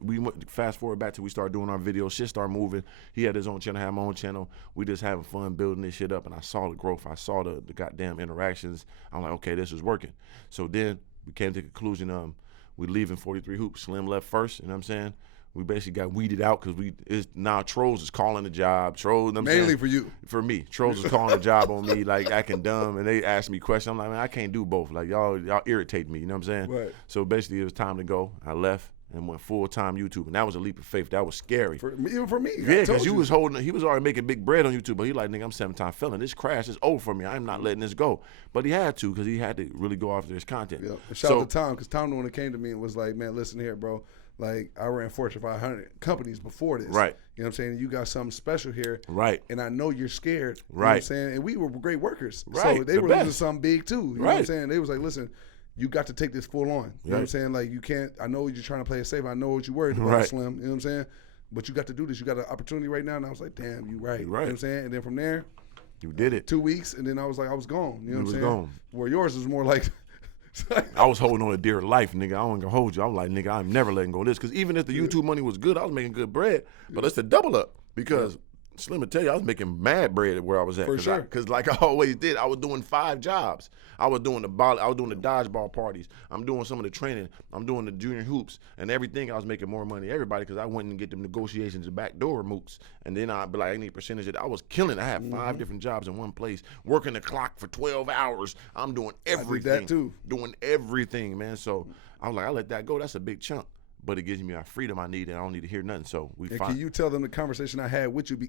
we went fast forward back till we started doing our videos. Shit started moving. He had his own channel, I had my own channel. We just having fun building this shit up, and I saw the growth. I saw the goddamn interactions. I'm like, okay, this is working. So then we came to the conclusion, we leaving 43 Hoops. Slim left first, you know what I'm saying? We basically got weeded out because now Trolls is calling the job. Trolls, you know what I'm mainly saying? for you. For me. Trolls is calling the job on me, like acting dumb, and they ask me questions. I'm like, man, I can't do both. Like, y'all irritate me, you know what I'm saying? Right. So basically it was time to go. I left and went full-time YouTube, and that was a leap of faith. That was scary. Even for me. Yeah, because he was already making big bread on YouTube, but he like, nigga, I'm 7-time felon. This crash is over for me. I'm not letting this go. But he had to, because he had to really go after his content. Yeah. Shout out to Tom, because Tom the one that came to me and was like, man, listen here, bro. Like, I ran Fortune 500 companies before this. Right. You know what I'm saying? You got something special here. Right. And I know you're scared. You right. know what I'm saying? And we were great workers. Right. So they were losing something big, too. You know what I'm saying? They was like, listen, you got to take this full on. You know what I'm saying? Like, you can't, I know you're trying to play it safe. I know what you're worried about, Slim. You know what I'm saying? But you got to do this. You got an opportunity right now. And I was like, damn, you right. You know what I'm saying? And then from there, you did it. 2 weeks, and then I was like, I was gone. You know what I'm saying? Gone. Where yours is more like, I was holding on to dear life, nigga. I wasn't gonna hold you. I'm like, nigga, I'm never letting go of this. Because even if the YouTube money was good, I was making good bread. But it's the double up. Because Slim will tell you, I was making mad bread where I was at. For sure. Because like I always did, I was doing 5 jobs. I was doing the dodgeball parties. I'm doing some of the training. I'm doing the junior hoops and everything. I was making more money than everybody because I went and get them negotiations, the back door Mooks. And then I'd be like, I need percentage of that. I was killing it. I had 5 different jobs in one place, working the clock for 12 hours. I'm doing everything. I did that too. Doing everything, man. So I was like, I let that go. That's a big chunk. But it gives me our freedom I need, and I don't need to hear nothing. So can you tell them the conversation I had with you?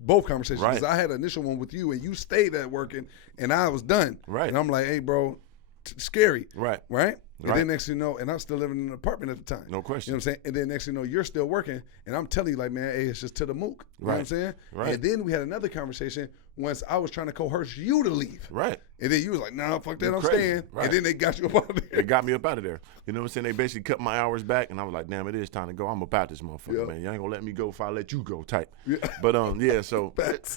Both conversations. Because I had an initial one with you, and you stayed at working, and I was done. Right. And I'm like, hey, bro, scary. Right. Right? And then next thing you know, and I'm still living in an apartment at the time. No question. You know what I'm saying? And then next thing you know, you're still working, and I'm telling you, like, man, hey, it's just to the Mook. You know what I'm saying? Right. And then we had another conversation once I was trying to coerce you to leave. Right. And then you was like, nah, fuck that, I'm staying. Right. And then they got you up out of there. They got me up out of there. You know what I'm saying? They basically cut my hours back, and I was like, damn, it is time to go. I'm about this motherfucker, man. You ain't gonna let me go if I let you go type. But yeah, so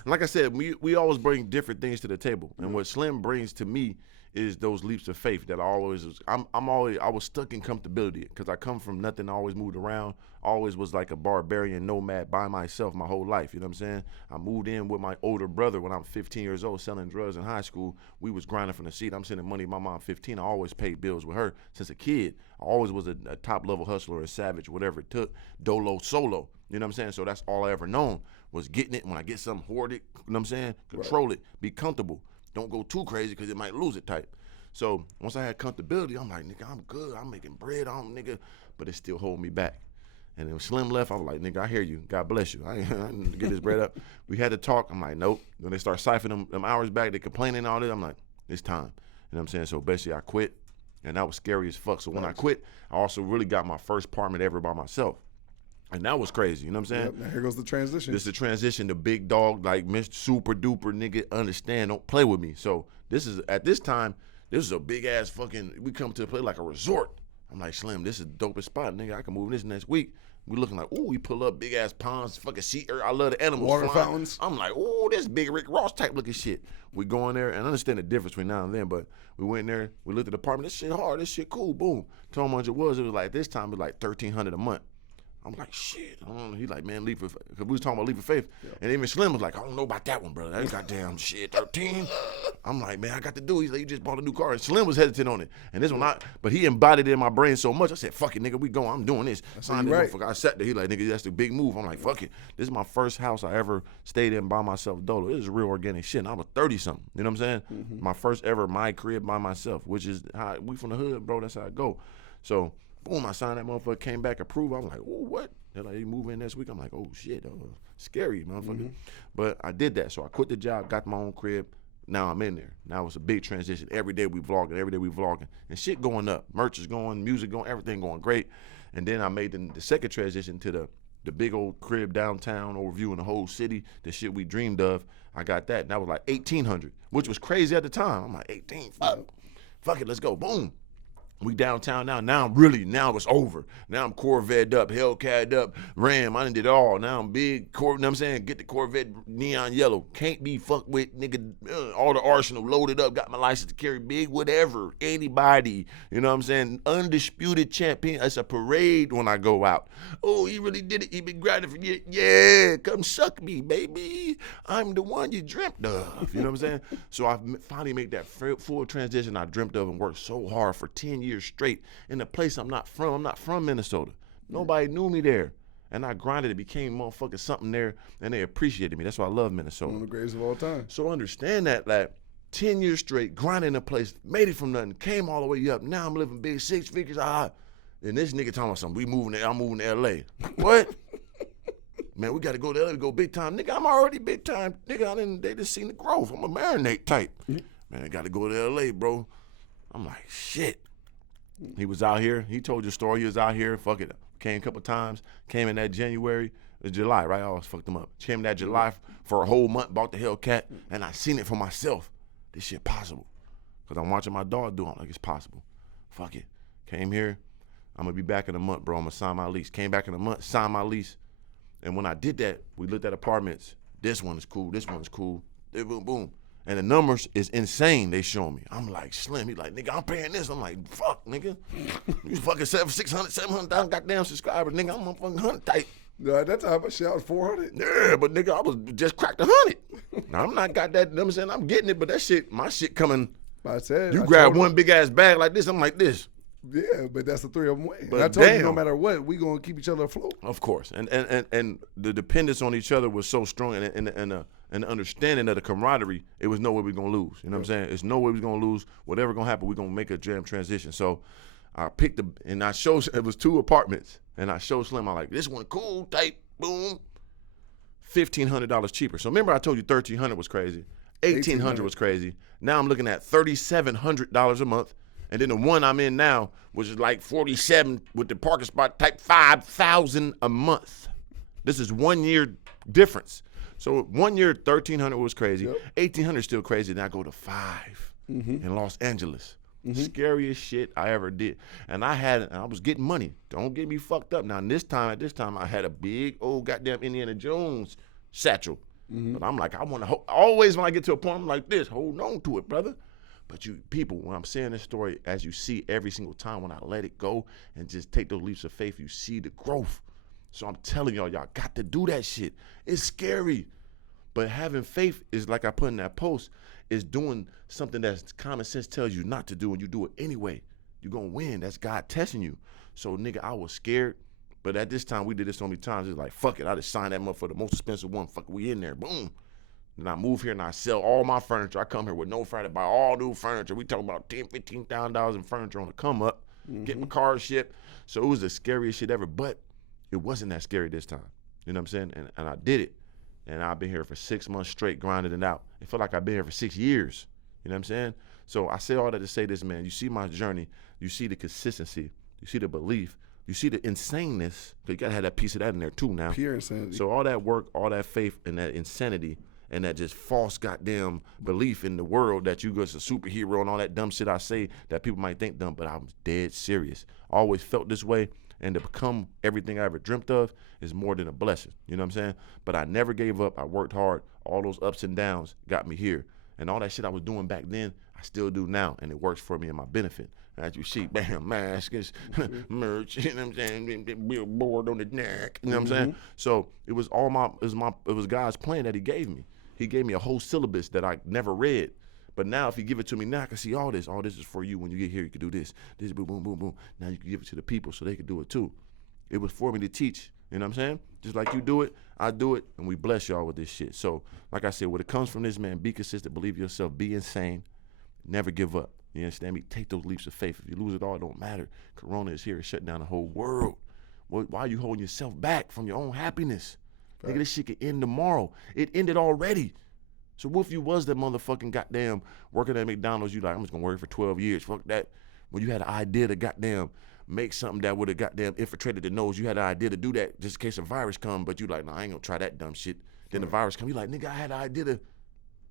like I said, we always bring different things to the table. And what Slim brings to me is those leaps of faith that I always was. I was stuck in comfortability because I come from nothing. I always moved around. Always was like a barbarian nomad by myself my whole life. You know what I'm saying? I moved in with my older brother when I was 15 years old, selling drugs in high school. We was grinding from the seat. I'm sending money to my mom 15. I always paid bills with her since a kid. I always was a top level hustler, a savage, whatever it took. Dolo solo. You know what I'm saying? So that's all I ever known was getting it. When I get something, hoard it. You know what I'm saying? Control it. Be comfortable. Don't go too crazy because it might lose it type. So once I had comfortability, I'm like, nigga, I'm good. I'm making bread on, nigga. But it still hold me back. And then when Slim left, I was like, nigga, I hear you. God bless you. I need to get this bread up. We had to talk. I'm like, nope. When they start siphoning them hours back, they complaining and all this. I'm like, it's time. You know what I'm saying? So basically I quit. And that was scary as fuck. So when I quit, I also really got my first apartment ever by myself. And that was crazy, you know what I'm saying? Yep, now here goes the transition. This is the transition, the big dog, like Mr. Super Duper nigga, understand, don't play with me. So this is, at this time, this is a big ass fucking, we come to a place like a resort. I'm like, Slim, this is the dopest spot, nigga. I can move this next week. We looking like, ooh, we pull up big ass ponds, fucking sea. I love the animals. Water flying. fountains. I'm like, ooh, this big Rick Ross type looking shit. We go in there and I understand the difference between now and then, but we went in there, we looked at the apartment. This shit hard, this shit cool, boom. Told him how much it was. It was like, this time it was like $1,300 a month. I'm like, shit. I don't know. He like, man, leap of faith. Because we was talking about leap of faith. Yeah. And even Slim was like, I don't know about that one, brother. That goddamn shit, 13. I'm like, man, I got to do it. He's like, you just bought a new car. And Slim was hesitant on it. And this one, but he embodied it in my brain so much. I said, fuck it, nigga, we going. I'm doing this. I signed this motherfucker. I sat there. He like, nigga, that's the big move. I'm like, fuck it. This is my first house I ever stayed in by myself, dolo. It is real organic shit. And I was 30-something. You know what I'm saying? My first ever my crib by myself, which is how we from the hood, bro. That's how I go. So, boom, I signed that motherfucker, came back, approved. I was like, oh, what? They're like, you move in next week? I'm like, oh, shit. Scary, motherfucker. But I did that. So I quit the job, got my own crib. Now I'm in there. Now it's a big transition. Every day we vlogging. And shit going up. Merch is going, music going, everything going great. And then I made the second transition to the big old crib downtown overviewing the whole city, the shit we dreamed of. I got that. And that was like $1,800, which was crazy at the time. I'm like, 18, fuck it, let's go. Boom. We downtown now. Now it's over. Now I'm Corvette up, Hellcat up, Ram. I done did it all. Now I'm big, you know what I'm saying? Get the Corvette neon yellow. Can't be fucked with, nigga. All the arsenal loaded up. Got my license to carry big, whatever. Anybody, you know what I'm saying? Undisputed champion. It's a parade when I go out. Oh, he really did it. He been grinding for years. Yeah, come suck me, baby. I'm the one you dreamt of. You know what I'm saying? So I finally made that full transition I dreamt of and worked so hard for 10 years straight in a place I'm not from. I'm not from Minnesota. Nobody knew me there. And I grinded. It became motherfucking something there, and they appreciated me. That's why I love Minnesota. One of the greatest of all time. So understand that, like, 10 years straight, grinding in a place, made it from nothing, came all the way up. Now I'm living big, 6 figures. And this nigga talking about something. I'm moving to L.A. What? Man, we got to go to L.A. to go big time. Nigga, I'm already big time. Nigga, they just seen the growth. I'm a marinate type. Man, I got to go to L.A., bro. I'm like, shit. He was out here. He told your story. He was out here. Fuck it. Came a couple times. Came in that July, right? I always fucked him up. Came in that July for a whole month, bought the Hellcat, and I seen it for myself. This shit possible. Because I'm watching my dog do it. I'm like, it's possible. Fuck it. Came here. I'm going to be back in a month, bro. I'm going to sign my lease. Came back in a month, signed my lease. And when I did that, we looked at apartments. This one is cool. This one's cool. Boom, boom. And the numbers is insane they show me. I'm like, Slim. He like, nigga, I'm paying this. I'm like, fuck, nigga. You fucking 600, 700,000 goddamn subscribers, nigga. I'm a fucking 100 type. No, at that time, shit, I was 400. Yeah, but nigga, I was just cracked 100. Now, I'm not got that, you know what I'm saying? I'm getting it, but that shit, my shit coming. I said. You grab one big ass bag like this, I'm like this. Yeah, but that's the three of them way. But I told you, no matter what, we gonna keep each other afloat. Of course, and the dependence on each other was so strong, and the understanding of the camaraderie, it was no way we gonna lose. You know what I'm saying? It's no way we gonna lose. Whatever gonna happen, we gonna make a jam transition. So I picked and I showed, it was 2 apartments, and I showed Slim, I like, this one cool, type, boom, $1,500 cheaper. So remember I told you $1,300 was crazy, $1,800 was crazy. Now I'm looking at $3,700 a month. And then the one I'm in now, which is like 47 with the parking spot, type $5,000 a month. This is 1 year difference. So 1 year, $1,300 was crazy. Yep. $1,800 still crazy. Then I go to 5 in Los Angeles. Scariest shit I ever did. And I was getting money. Don't get me fucked up. Now at this time, I had a big old goddamn Indiana Jones satchel. But I'm like, I want to always when I get to a point, I'm like this, hold on to it, brother. But you people, when I'm saying this story, as you see every single time when I let it go and just take those leaps of faith, you see the growth. So I'm telling y'all got to do that shit. It's scary. But having faith is, like I put in that post, is doing something that common sense tells you not to do, and you do it anyway. You're going to win. That's God testing you. So, nigga, I was scared. But at this time, we did this so many times, it's like, fuck it. I just signed that motherfucker for the most expensive one. Fuck it, we in there. Boom. And I move here and I sell all my furniture. I come here with no furniture, buy all new furniture. We talking about $10,000, $15,000 in furniture on the come up, get my car shipped. So it was the scariest shit ever, but it wasn't that scary this time. You know what I'm saying? And I did it. And I've been here for 6 months straight grinding it out. It felt like I've been here for 6 years. You know what I'm saying? So I say all that to say this, man. You see my journey. You see the consistency. You see the belief. You see the insaneness. You got to have that piece of that in there too now. Pure insanity. So all that work, all that faith, and that insanity, and that just false goddamn belief in the world that you just a superhero and all that dumb shit I say that people might think dumb, but I'm dead serious. I always felt this way, and to become everything I ever dreamt of is more than a blessing. You know what I'm saying? But I never gave up. I worked hard. All those ups and downs got me here. And all that shit I was doing back then, I still do now, and it works for me and my benefit. As you see, bam, maskers, merch, you know what I'm saying? Billboard on the neck, you know what I'm saying? So it was all it was God's plan that He gave me. He gave me a whole syllabus that I never read, But now if you give it to me now, I can see all this. All this is for you. When you get here, you can do this. This, boom, boom, boom, boom. Now you can give it to the people so they can do it too. It was for me to teach. You know what I'm saying? Just like you do it, I do it, and we bless y'all with this shit. So, like I said, what it comes from this, man, be consistent, believe in yourself, be insane, never give up. You understand me? Take those leaps of faith. If you lose it all, it don't matter. Corona is here. It's shutting down the whole world. Why are you holding yourself back from your own happiness? Nigga, this shit could end tomorrow. It ended already. So what if you was that motherfucking goddamn working at McDonald's, you like, I'm just gonna work for 12 years. Fuck that. When you had an idea to goddamn make something that would have goddamn infiltrated the nose, you had an idea to do that just in case a virus come, but you like, nah, I ain't gonna try that dumb shit. Then the virus come, you like, nigga, I had an idea to,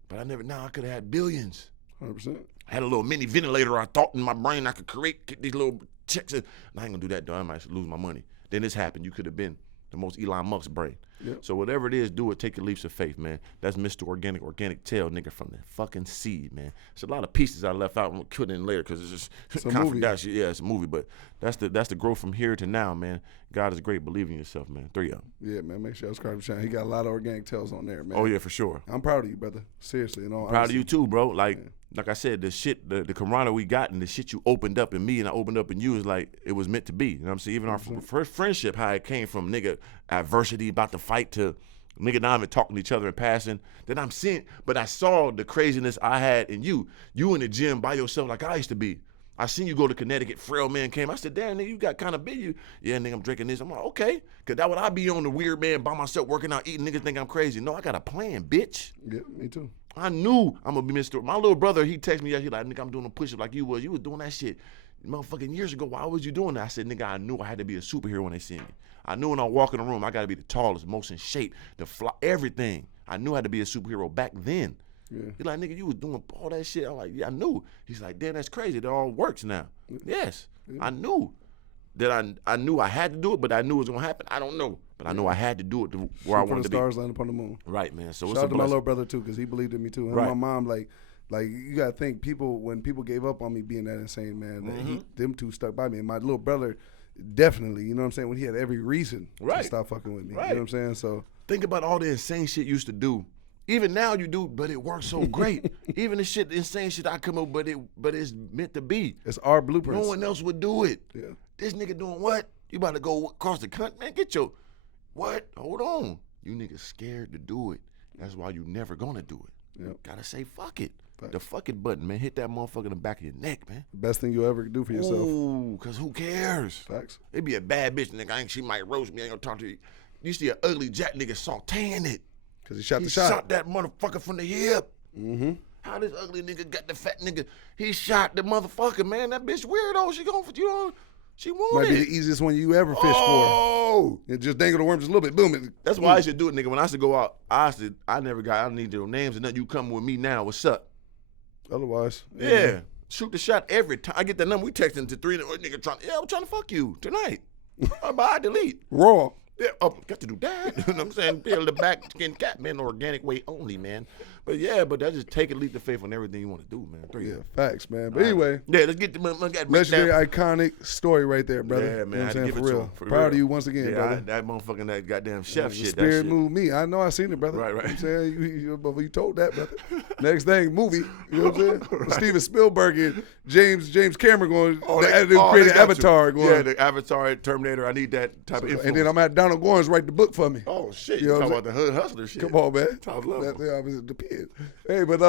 but I never, I could have had billions. 100%. I had a little mini ventilator I thought in my brain I could create these little checks. And I ain't gonna do that though, I might lose my money. Then this happened, you could have been the most Elon Musk brain. Yep. So whatever it is, do it. Take your leaps of faith, man. That's Mr. Organic, organic tail, nigga, from the fucking seed, man. It's a lot of pieces I left out and put in later because it's just confidential. Yeah, it's a movie, but that's the growth from here to now, man. God is great. Believe in yourself, man. 3 of them. Yeah, man. Make sure y'all subscribe to the channel. He got a lot of organic tails on there, man. Oh yeah, for sure. I'm proud of you, brother. Seriously, you know. Proud of you too, bro. Like I said, the shit, the camaraderie we got and the shit you opened up in me and I opened up in you is like it was meant to be. You know what I'm saying? Even our first friendship, how it came from nigga adversity about to fight to nigga not even talking to each other and passing. Then I'm seeing, but I saw the craziness I had in you. You in the gym by yourself like I used to be. I seen you go to Connecticut, frail man came. I said, damn, nigga, you got kind of big. Yeah, nigga, I'm drinking this. I'm like, okay. Because that would I be on the weird man by myself working out, eating. Niggas think I'm crazy. No, I got a plan, bitch. Yeah, me too. I knew I'm going to be Mr. My little brother, he texted me, he like, nigga, I'm doing a push-up like you was. You was doing that shit motherfucking years ago. Why was you doing that? I said, nigga, I knew I had to be a superhero when they see me. I knew when I walk in the room, I got to be the tallest, most in shape, the fly, everything. I knew I had to be a superhero back then. Yeah. He's like, nigga, you was doing all that shit. I'm like, yeah, I knew. He's like, damn, that's crazy. It all works now. Yeah. Yes, yeah. I knew that I knew I had to do it, but I knew it was gonna happen. I don't know, but I know I had to do it to where I wanted to be. Stars land upon the moon. Right, man. So shout out to my little brother too, because he believed in me too. And my mom, like you gotta think, when people gave up on me being that insane, man, them two stuck by me. And my little brother, definitely, you know what I'm saying, when he had every reason to stop fucking with me. You know what I'm saying? So think about all the insane shit you used to do. Even now you do, but it works so great. Even the insane shit I come up, but it's meant to be. It's our blueprints. No one else would do it. Yeah. This nigga doing what? You about to go across the country, man? Get your what? Hold on. You niggas scared to do it. That's why you never gonna do it. Yep. Gotta say fuck it. Facts. The fuck it button, man. Hit that motherfucker in the back of your neck, man. Best thing you'll ever do for yourself. Ooh, cause who cares? Facts. It be a bad bitch, nigga. She might roast me. I ain't gonna talk to you. You see an ugly jack nigga sauteing it. Cause he shot the shot. He shot that motherfucker from the hip. Mm-hmm. How this ugly nigga got the fat nigga? He shot the motherfucker, man. That bitch weirdo. She going for she wanted. Might be the easiest one you ever fished for. It just dangle the worm just a little bit. Boom. That's why I should do it, nigga. When I should go out, I don't need your names and nothing. You come with me now. What's up? Otherwise. Yeah. Shoot the shot every time. I get that number. We texting to 3. Nigga I'm trying to fuck you tonight. Bye, delete. Raw. Yeah, got to do that. You know what I'm saying? Peel the back skin cat, man, organic way only, man. But yeah, that just take a leap of faith on everything you want to do, man. 3. Yeah, facts, man. But anyway. Yeah, let's get the legendary, iconic story right there, brother. Yeah, man. You know what I'm saying? For real. Proud of you once again, brother. That motherfucking, that goddamn chef shit. Spirit moved me. I know I seen it, brother. Right. You know what I'm saying? You told that, brother. Next thing, movie. You know what I'm saying? Right. Steven Spielberg and James Cameron going to create an Avatar. Yeah, the Avatar, Terminator. I need that type of influence. And then I'm at Donald Goines write the book for me. Oh, shit. You talking about the hood hustler shit. Come on, man. That depends. Hey, but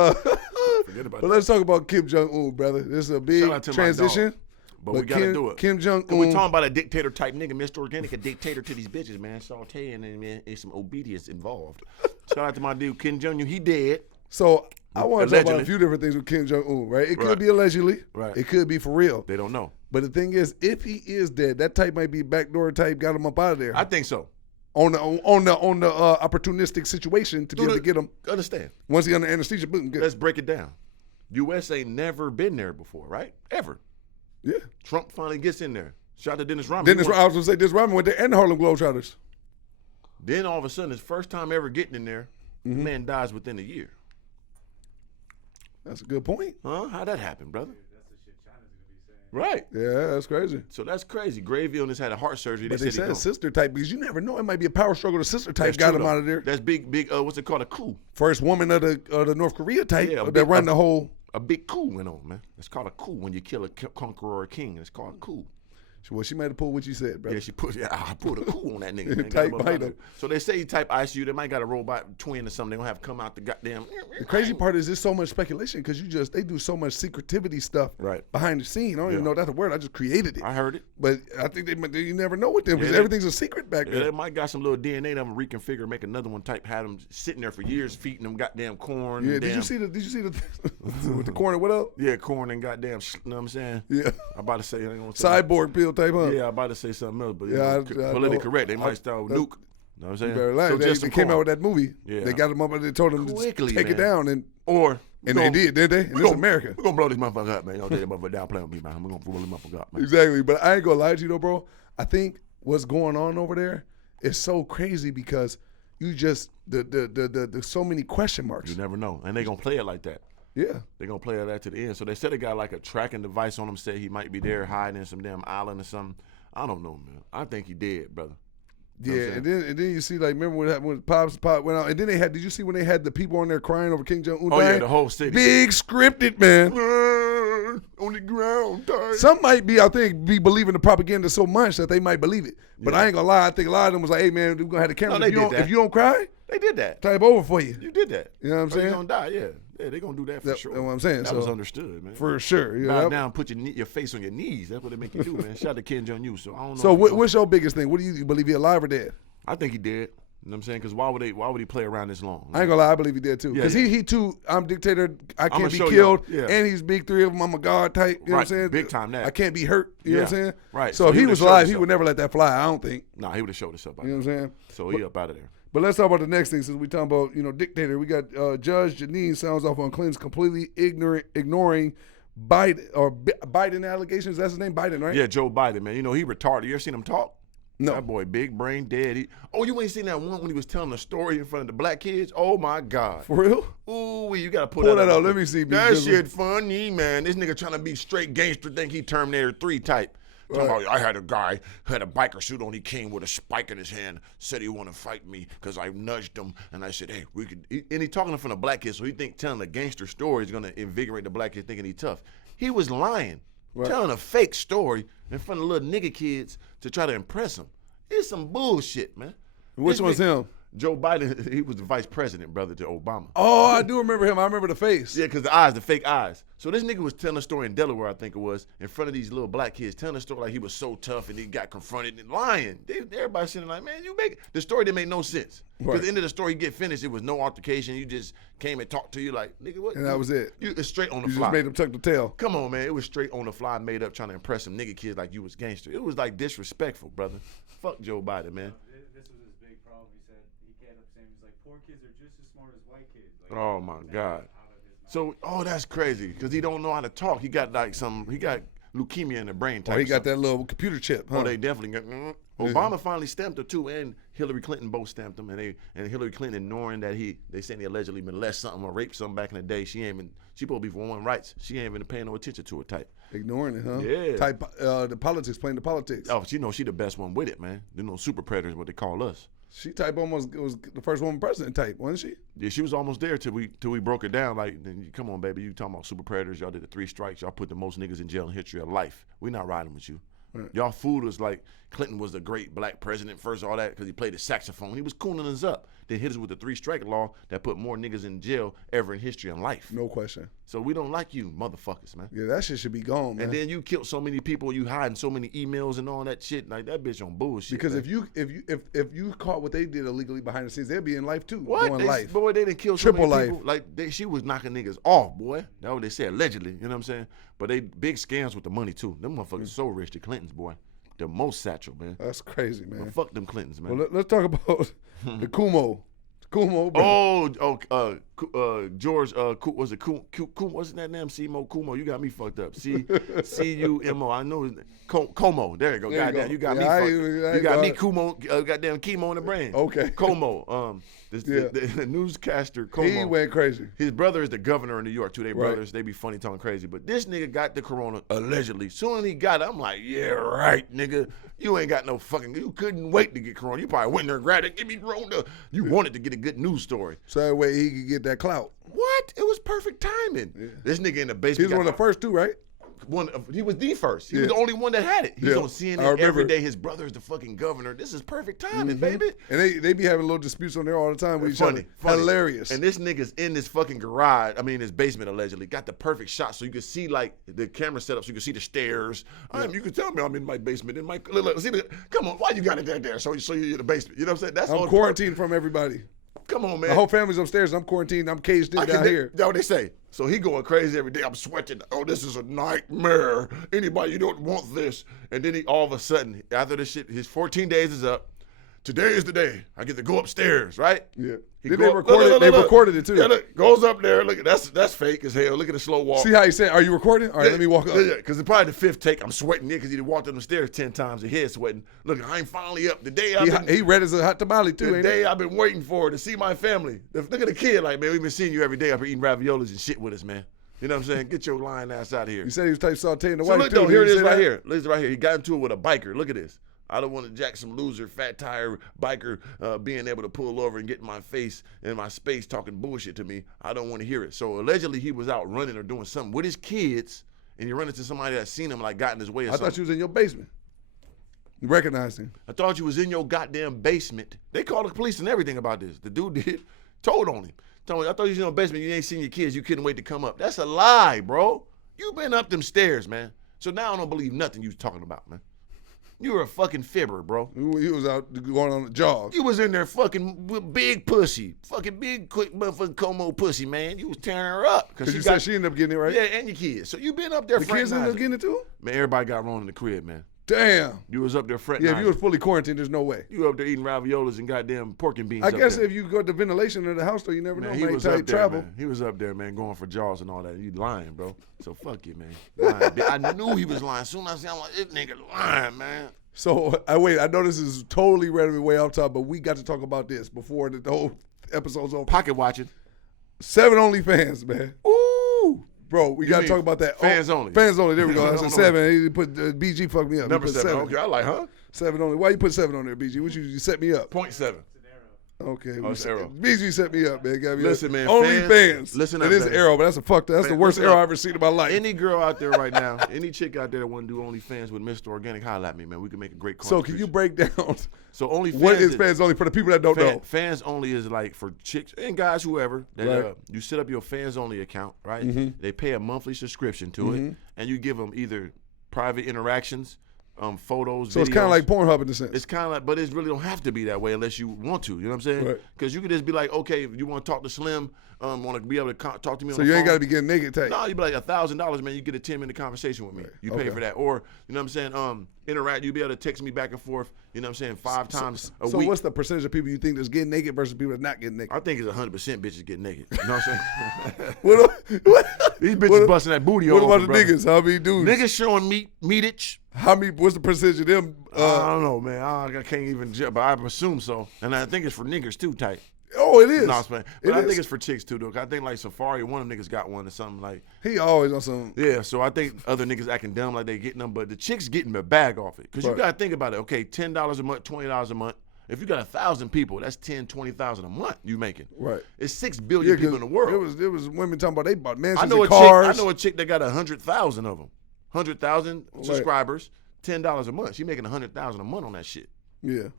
let's talk about Kim Jong-un, brother. This is a big transition. But we gotta do it. Kim Jong-un. We're talking about a dictator type nigga, Mr. Organic, a dictator to these bitches, man. Sauteing and man, there's some obedience involved. Shout out to my dude Kim Jong-un. He dead. So I want to talk about a few different things with Kim Jong-un, right? It could be allegedly. Right. It could be for real. They don't know. But the thing is, if he is dead, that type might be backdoor type, got him up out of there. I think so. On the opportunistic situation to be able to get him. Understand. Once he under anesthesia, boom, good. Let's break it down. U.S. ain't never been there before, right? Ever. Yeah. Trump finally gets in there. Shout out to Dennis Rodman. I was going to say Dennis Rodman went there and the Harlem Globetrotters. Then all of a sudden, his first time ever getting in there, the man dies within a year. That's a good point. Huh? How'd that happen, brother? That's the shit China's going to be saying. Right. Yeah, that's crazy. So that's crazy. Grave illness, had a heart surgery. But they said sister type because you never know. It might be a power struggle. The sister type got him out of there. That's big, what's it called? A coup. First woman of the North Korea type that run the whole. a big coup went on, man. It's called a coup when you kill a conqueror or a king. It's called a coup. Well, she made a pull what you said, bro. Yeah, I pulled a coup on that nigga. Man. Type bite. So they say he type ICU. They might got a robot twin or something. They gonna have to come out the goddamn. The crazy part is there's so much speculation because they do so much secretivity stuff behind the scene. I don't even know that's a word. I just created it. I heard it. But I think you never know with them because everything's a secret back there. They might got some little DNA of them reconfigure, make another one type, had them sitting there for years feeding them goddamn corn. Yeah, did you see the with the corn and what else? Yeah, corn and goddamn, you know what I'm saying? Yeah. I'm about to say, I ain't gonna say cyborg pill type, huh? Yeah, I'm about to say something else, but I politically know. correct. They might start with Nuke. You know what I'm saying? So they came out with that movie. Yeah. They got them up and they told them to take it down. And they did, didn't they? And this is America. We're going to blow this motherfucker up, man. Y'all take that motherfucker down, play with me, man. We're going to blow this motherfucker up, man. Exactly. But I ain't going to lie to you, though, bro. I think what's going on over there is so crazy because you just, the so many question marks. You never know. And they going to play it like that. Yeah. They're going to play that to the end. So they said they got like a tracking device on him, said he might be there hiding in some damn island or something. I don't know, man. I think he dead, brother. You know and then you see, like, remember what happened when Pop went out? And then did you see when they had the people on there crying over King Jong-un? Oh, yeah, the whole city. Big scripted, man. On the ground, tight. Some might be, I think, believing the propaganda so much that they might believe it. But I ain't gonna lie, I think a lot of them was like, hey, man, we're gonna have the camera. No, if you don't cry, they did that. Type over for you. You did that. You know what I'm saying? You're gonna die, yeah. Yeah, they're gonna do that for sure. That's what I'm saying. That was understood, man. For sure. Bow down, put your face on your knees. That's what they make you do, man. Shout out to Kim Jong-un. So I don't know. So what's your biggest thing? What do you believe, he alive or dead? I think he did. You know what I'm saying? Because why would he play around this long? I ain't gonna lie, I believe he did too. Because he too, I'm dictator, I can't be killed, and he's big three of them, I'm a god type, you know what I'm saying? Big time that. I can't be hurt, you know what I'm saying? Right. So if he was alive, he would never let that fly, I don't think. Nah, he would have showed us up. You know what I'm saying? So he up out of there. But let's talk about the next thing since we talking about, dictator. We got Judge Janine sounds off on Clinton's completely ignoring Biden allegations. That's his name, Biden, right? Yeah, Joe Biden, man. He retarded. You ever seen him talk? No. That boy, big brain, dead. You ain't seen that one when he was telling a story in front of the black kids? Oh, my God. For real? Ooh, you got to pull that out. Let me see. That shit funny, man. This nigga trying to be straight gangster, think he Terminator 3 type. Talking about, I had a guy who had a biker suit on. He came with a spike in his hand, said he want to fight me because I nudged him. And I said, hey, we could. And he talking in front of black kids, so he think telling a gangster story is going to invigorate the black kid thinking he tough. He was lying, telling a fake story in front of little nigga kids to try to impress them. It's some bullshit, man. Which one's him? Joe Biden, he was the vice president, brother, to Obama. Oh, I do remember him. I remember the face. Yeah, because the fake eyes. So this nigga was telling a story in Delaware, I think it was, in front of these little black kids, telling a story like he was so tough and he got confronted and lying. Everybody sitting like, man, the story didn't make no sense. Because at the end of the story, you get finished, it was no altercation. You just came and talked to you like, nigga, what? And that was it. It's straight on the fly. fly. You just made him tuck the tail. Come on, man. It was straight on the fly, made up, trying to impress some nigga kids like you was gangster. It was like disrespectful, brother. Fuck Joe Biden, man. This was his big problem. He said he can't up saying he's like, poor kids are just as smart as white kids. Like, oh my God. So, that's crazy because he don't know how to talk. He got leukemia in the brain type. He got that little computer chip, huh? Oh, they definitely got. Obama finally stamped her too, and Hillary Clinton both stamped him, and Hillary Clinton ignoring that they saying he allegedly molested something or raped something back in the day. She supposed to be for women's rights. She ain't even paying no attention to it type. Ignoring it, huh? Yeah. Type the politics, playing the politics. Oh, she the best one with it, man. Super predators, what they call us. She type almost was the first woman president type, wasn't she? Yeah, she was almost there till we broke it down. Like, come on, baby, you talking about super predators? Y'all did the 3 strikes. Y'all put the most niggas in jail in history of life. We not riding with you. Right. Y'all fooled us like Clinton was the great black president first, all that because he played the saxophone. He was cooling us up. Then hit us with the 3-strike law that put more niggas in jail ever in history and life. No question. So we don't like you, motherfuckers, man. Yeah, that shit should be gone, man. And then you killed so many people, you hiding so many emails and all that shit. Like that bitch on bullshit. Because man. if you caught what they did illegally behind the scenes, they'd be in life too. What? Life. Boy, they didn't kill so triple many life. people. Like she was knocking niggas off, boy. That's what they said allegedly. You know what I'm saying? But they big scams with the money too. Them motherfuckers so rich. The Clintons, boy. The most satchel, man. That's crazy, man. Well, fuck them Clintons, man. Well, let's talk about the Kumo. Kumo, bro. George, was it Kumo? What's that name? Simo Kumo. You got me fucked up. C-U-M-O. I know his Como. There you go. Goddamn, you got me fucked up. You got me Kumo, goddamn chemo in the brain. Okay. Como. The newscaster Como. He went crazy. His brother is the governor of New York, too. They brothers. They be funny talking crazy. But this nigga got the corona, allegedly. Soon as he got it, I'm like, yeah, right, nigga. You ain't got no fucking, you couldn't wait to get corona. You probably went there and grabbed it, give me corona. You wanted to get it good news story. So that way he could get that clout. What? It was perfect timing. Yeah. This nigga in the basement. He was one of the first two, right? He was the first. He was the only one that had it. He's on CNN every day. His brother is the fucking governor. This is perfect timing, baby. And they be having little disputes on there all the time with each other. Hilarious. And this nigga's in this fucking garage. I mean, his basement allegedly. Got the perfect shot so you can see like the camera setup so you can see the stairs. You can tell me I'm in my basement. Come on, why you got it there? So you're in the basement. You know what I'm saying? That's I'm quarantined from everybody. Come on, man. My whole family's upstairs. I'm quarantined. I'm caged in down here. That's what they say. So he going crazy every day. I'm sweating. Oh, this is a nightmare. Anybody, you don't want this. And then he all of a sudden, after this shit, his 14 days is up. Today is the day. I get to go upstairs, right? Yeah. They recorded it. They recorded it too. Yeah, look, goes up there. Look, that's fake as hell. Look at the slow walk. See how he said, "Are you recording?" All right, let me walk up. Yeah, because it's probably the fifth take. I'm sweating here because he walked up the stairs 10 times. His head sweating. Look, I'm finally up. The day he red as a hot tamale too. The day I've been waiting for to see my family. Look at the kid. Like, man, we've been seeing you every day up here eating raviolis and shit with us, man. You know what I'm saying? Get your lying ass out of here. He said he was type sauteing the so wife look, too. Though, here it is right here. Look, right here. He got into it with a biker. Look at this. I don't want to jack some loser, fat tire biker being able to pull over and get in my face and my space talking bullshit to me. I don't want to hear it. So allegedly he was out running or doing something with his kids, and he run into somebody that seen him like got in his way or something. I thought you was in your basement. You recognized him. I thought you was in your goddamn basement. They called the police and everything about this. The dude did. Told on him. Told me, I thought you was in your basement. You ain't seen your kids. You couldn't wait to come up. That's a lie, bro. You been up them stairs, man. So now I don't believe nothing you was talking about, man. You were a fucking fibber, bro. He was out going on a jog. You was in there fucking with big pussy. Fucking big, quick motherfucking Como pussy, man. You was tearing her up. Because you said she ended up getting it, right? Yeah, and your kids. So you been up there fraternizing. The kids ended up getting it too? Man, everybody got wrong in the crib, man. Damn. You was up there fraternizing. Yeah, if you was fully quarantined, there's no way. You up there eating raviolis and goddamn pork and beans. I guess if you go to ventilation in the house, though, you never know. He was up there, man. He was up there, man, going for jaws and all that. You lying, bro. So fuck you, man. Lying. I knew he was lying. As soon as I said, I'm like, this nigga lying, man. So, I know this is totally random way off top, but we got to talk about this before the whole episode's over. Pocket watching. 7 OnlyFans, man. Ooh. Bro, we got to talk about that. Fans only. Fans only. There we go. I said 7. He put BG fucked me up. Number 7. Okay, I like, huh? 7 only. Why you put 7 on there, BG? What you set me up? 0.7. Okay. Oh, it's arrow. BG set me up, man. Got me listen, man. OnlyFans. Listen up, it is man. arrow, but that's a fucked up. That's the worst arrow I've ever seen in my life. Any girl out there right now, any chick out there that want to do OnlyFans with Mr. Organik, holla at me, man. We can make a great conversation. So can you break down So OnlyFans what is fans only for the people that don't know? Fans only is like for chicks and guys, whoever. That, you set up your fans only account, right? Mm-hmm. They pay a monthly subscription to it, and you give them either private interactions, photos, so videos. It's kind of like Pornhub in a sense. It's kind of like, but it really don't have to be that way unless you want to. You know what I'm saying? Because you could just be like, okay, if you want to talk to Slim, want to be able to talk to me on the phone. So you ain't got to be getting naked type. No, you be like $1,000, man. You get a 10-minute conversation with me. You pay for that, or you know what I'm saying? Interact. You be able to text me back and forth. You know what I'm saying? 5 times a week. So what's the percentage of people you think that's getting naked versus people that's not getting naked? I think it's 100% bitches getting naked. You know what I'm saying? what? These bitches busting that booty all over. What about the niggas? How many dudes? Niggas showing meatage. How many? What's the percentage of them? I don't know, man. I can't even judge, but I assume so. And I think it's for niggers too, tight. Oh, it is. No, but I think it's for chicks too, though. I think like Safari, one of them niggas got one or something like. He always on some. Yeah, so I think other niggas acting dumb like they getting them, but the chicks getting the bag off it. Because you got to think about it. Okay, $10 a month, $20 a month. If you got 1,000 people, that's 10, 20,000 a month you making. Right. It's 6 billion people in the world. It was women talking about they bought mansions and cars. I know a chick that got 100,000 of them. 100,000 subscribers, $10 a month. She making 100,000 a month on that shit. Yeah.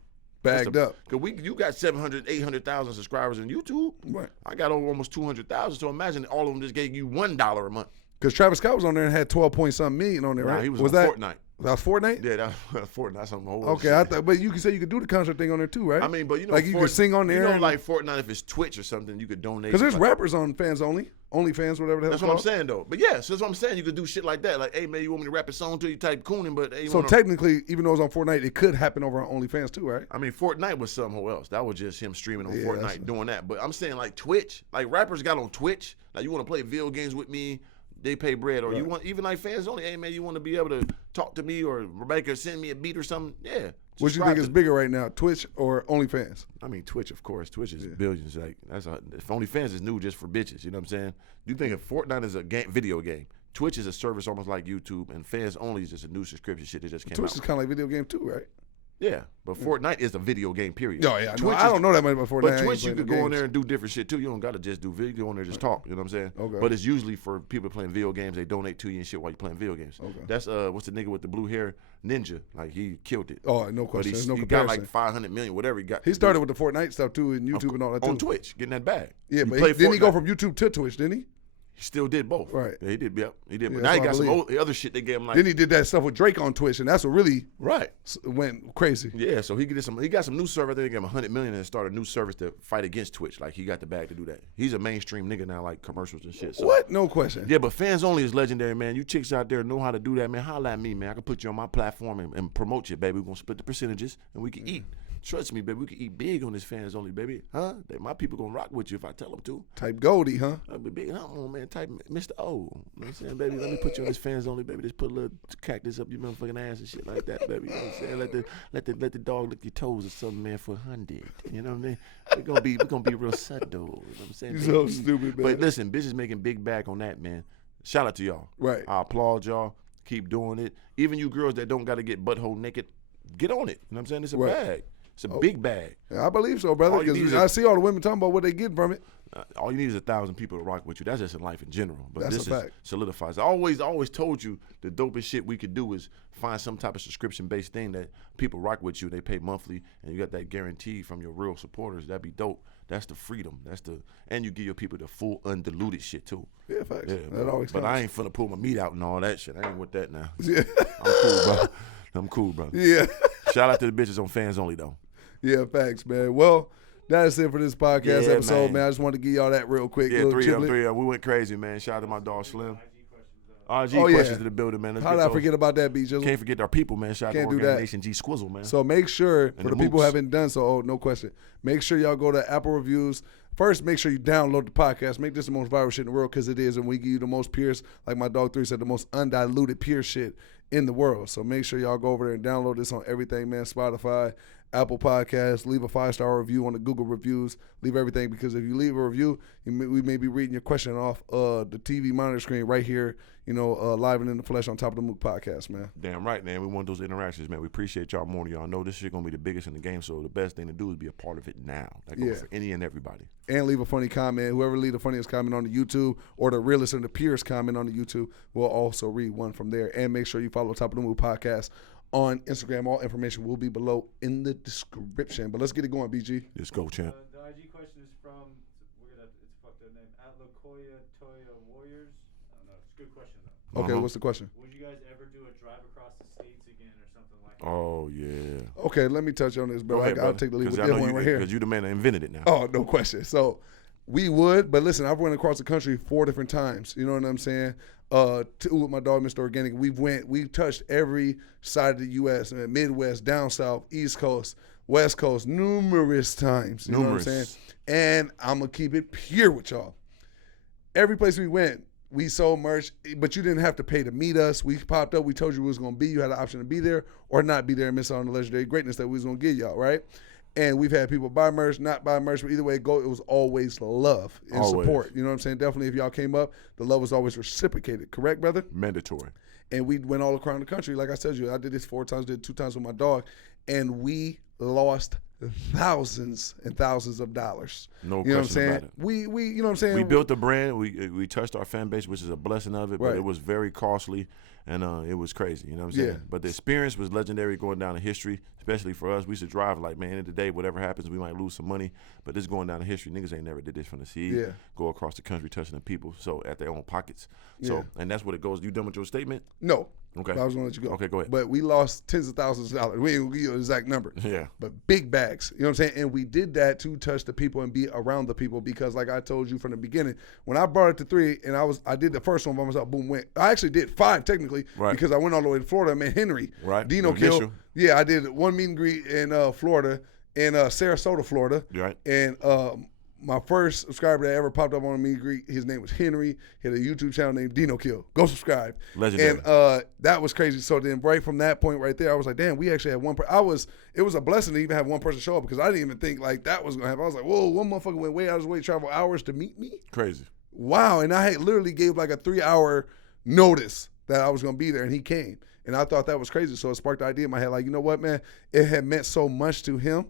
Bagged up. Because you got 700, 800,000 subscribers on YouTube. Right. I got almost 200,000. So imagine all of them just gave you $1 a month. Because Travis Scott was on there and had 12-point-something million on there, right? He was on Fortnite. That was Fortnite? Yeah, that was Fortnite. Something whole okay, shit. I thought, but you can say you could do the concert thing on there too, right? I mean, but you know, like you could sing on there. You know, like Fortnite, if it's Twitch or something, you could donate. Because there's rappers on fans only, OnlyFans, whatever the hell. That's what I'm saying, though. But yeah, so that's what I'm saying. You could do shit like that. Like, hey, man, you want me to rap a song to you? Type cooning, but hey, so technically, even though it's on Fortnite, it could happen over on OnlyFans too, right? I mean, Fortnite was something else. That was just him streaming on Fortnite doing that. But I'm saying like Twitch, like rappers got on Twitch. Like you want to play video games with me? They pay bread, or you want even like fans only. Hey man, you want to be able to talk to me, or Rebecca send me a beat or something? Yeah. What do you think is bigger right now, Twitch or OnlyFans? I mean, Twitch, of course. Twitch is billions. Like if OnlyFans is new just for bitches, you know what I'm saying? You think if Fortnite is a video game, Twitch is a service almost like YouTube, and fans only is just a new subscription shit that just came out. Twitch is kind of like video game too, right? Yeah, but Fortnite is a video game, period. Oh, yeah. Twitch I don't know that much about Fortnite. But Twitch, you could go in there and do different shit, too. You don't got to just do video. You go in there and just talk. You know what I'm saying? Okay. But it's usually for people playing video games. They donate to you and shit while you're playing video games. Okay. That's, what's the nigga with the blue hair? Ninja. Like, he killed it. Oh, no question. There's no he comparison. got like 500 million, whatever he got. He started with the Fortnite stuff, too, and YouTube and all that, too. On Twitch, getting that bag. Yeah, but didn't he go from YouTube to Twitch, didn't he? He still did both. Right. Yeah, he did. Yep. He did. Yeah, But now he got that's some what I other shit they gave him like. Then he did that stuff with Drake on Twitch, and that's what really went crazy. Yeah, so he got some new server. They gave him $100 million and started a new service to fight against Twitch. Like, he got the bag to do that. He's a mainstream nigga now, like commercials and shit. So. What? No question. Yeah, but fans only is legendary, man. You chicks out there know how to do that, man. Holla at me, man. I can put you on my platform and promote you, baby. We're gonna split the percentages and we can eat. Trust me, baby. We can eat big on this fans only, baby. Huh? My people gonna rock with you if I tell them to. Type Goldie, huh? I'll be big. Come on, man. Type Mr. O. You know what I'm saying, baby? Let me put you on this fans only, baby. Just put a little cactus up your motherfucking ass and shit like that, baby. You know what I'm saying? Let the dog lick your toes or something, man, for 100. You know what I mean? We're gonna be real subtle. You know what I'm saying? You're so stupid, man. But listen, bitches making big back on that, man. Shout out to y'all. Right. I applaud y'all. Keep doing it. Even you girls that don't got to get butthole naked, get on it. You know what I'm saying? It's a bag. It's a big bag. I believe so, brother, because I see all the women talking about what they get from it. All you need is 1,000 people to rock with you. That's just in life in general. But That's this a fact. solidifies. I always told you the dopest shit we could do is find some type of subscription-based thing that people rock with you. They pay monthly, and you got that guarantee from your real supporters. That'd be dope. That's the freedom. And you give your people the full undiluted shit too. Yeah, facts. Yeah, that always but counts. I ain't finna pull my meat out and all that shit. I ain't with that now. Yeah. I'm cool, bro. Yeah. Shout out to the bitches on Fans Only though. Yeah, facts, man. Well, that's it for this podcast episode, man. I just wanted to give y'all that real quick. Yeah, three of them. We went crazy, man. Shout out to my dog Slim. RG questions to the building, man. How did I forget about that, B. Jizzle? Can't forget our people, man. Shout out to Organization G Squizzle, man. So make sure, for the people who Mooks. haven't done so, no question, make sure y'all go to Apple Reviews. First, make sure you download the podcast. Make this the most viral shit in the world, because it is, and we give you the most pure, like my dog 3 said, the most undiluted pure shit in the world. So make sure y'all go over there and download this on everything, man. Spotify, Apple Podcasts. Leave a 5-star review on the Google reviews. Leave everything, because if you leave a review, we may be reading your question off the TV monitor screen right here, live and in the flesh on top of the Mook podcast, man. Damn right, man. We want those interactions, man. We appreciate y'all more than y'all know. This shit gonna be the biggest in the game, so the best thing to do is be a part of it now. That goes for any and everybody. And leave a funny comment. Whoever leave the funniest comment on the YouTube, or the realest and the purest comment on the YouTube, we'll also read one from there. And make sure you follow Top of the Mook podcast on Instagram. All information will be below in the description. But let's get it going, BG. Let's go, champ. The IG question is from, it's a fucked up name, at Lakoya Toya Warriors. I don't know. It's a good question, though. Okay, what's the question? Would you guys ever do a drive across the states again or something like that? Oh, yeah. Okay, let me touch on this, bro. I'll take the lead with this one right here. Because you the man that invented it now. Oh, no question. So we would, but listen, I've went across the country 4 different times. You know what I'm saying? 2 with my dog, Mr. Organik. We've touched every side of the U.S., Midwest, down south, East Coast, West Coast, numerous times. You know what I'm saying? And I'm going to keep it pure with y'all. Every place we went, we sold merch, but you didn't have to pay to meet us. We popped up. We told you we was going to be. You had the option to be there or not be there and miss out on the legendary greatness that we was going to give y'all, right? And we've had people buy merch, not buy merch, but either way it go, it was always love and support. You know what I'm saying? Definitely, if y'all came up, the love was always reciprocated. Correct, brother? Mandatory. And we went all around the country. Like I said, I did this 4 times, did 2 times with my dog, and we lost thousands and thousands of dollars. No you know what I'm question saying? about it. We you know what I'm saying? We built the brand. We touched our fan base, which is a blessing of it, but Right. it was very costly, and it was crazy. You know what I'm saying? Yeah. But the experience was legendary, going down in history, especially for us. We used to drive like, man, end of the day, whatever happens, we might lose some money, but this is going down in history. Niggas ain't never did this from the sea. Yeah. Go across the country touching the people, so at their own pockets. So, Yeah. and that's what it goes. You done with your statement? No. Okay. I was going to let you go. Okay, go ahead. But we lost tens of thousands of dollars. We ain't going to give you an exact number. Yeah. But big bags. You know what I'm saying? And we did that to touch the people and be around the people, because like I told you from the beginning, when I brought it to 3 and I did the first one by myself, boom, went. I actually did 5 technically, Right. because I went all the way to Florida and met Henry. Right. Dino Your Kill. initial. Yeah, I did 1 meet and greet in Florida, in Sarasota, Florida. Right. And my first subscriber that ever popped up on a meet and greet, his name was Henry. He had a YouTube channel named Dino Kill. Go subscribe. Legendary. And that was crazy. So then right from that point right there, I was like, damn, we actually had one it was a blessing to even have one person show up, because I didn't even think like that was going to happen. I was like, whoa, one motherfucker went way out of his way, travel hours to meet me? Crazy. Wow. And I had literally gave like a 3-hour notice that I was going to be there, and he came. And I thought that was crazy. So it sparked the idea in my head, like, you know what, man? It had meant so much to him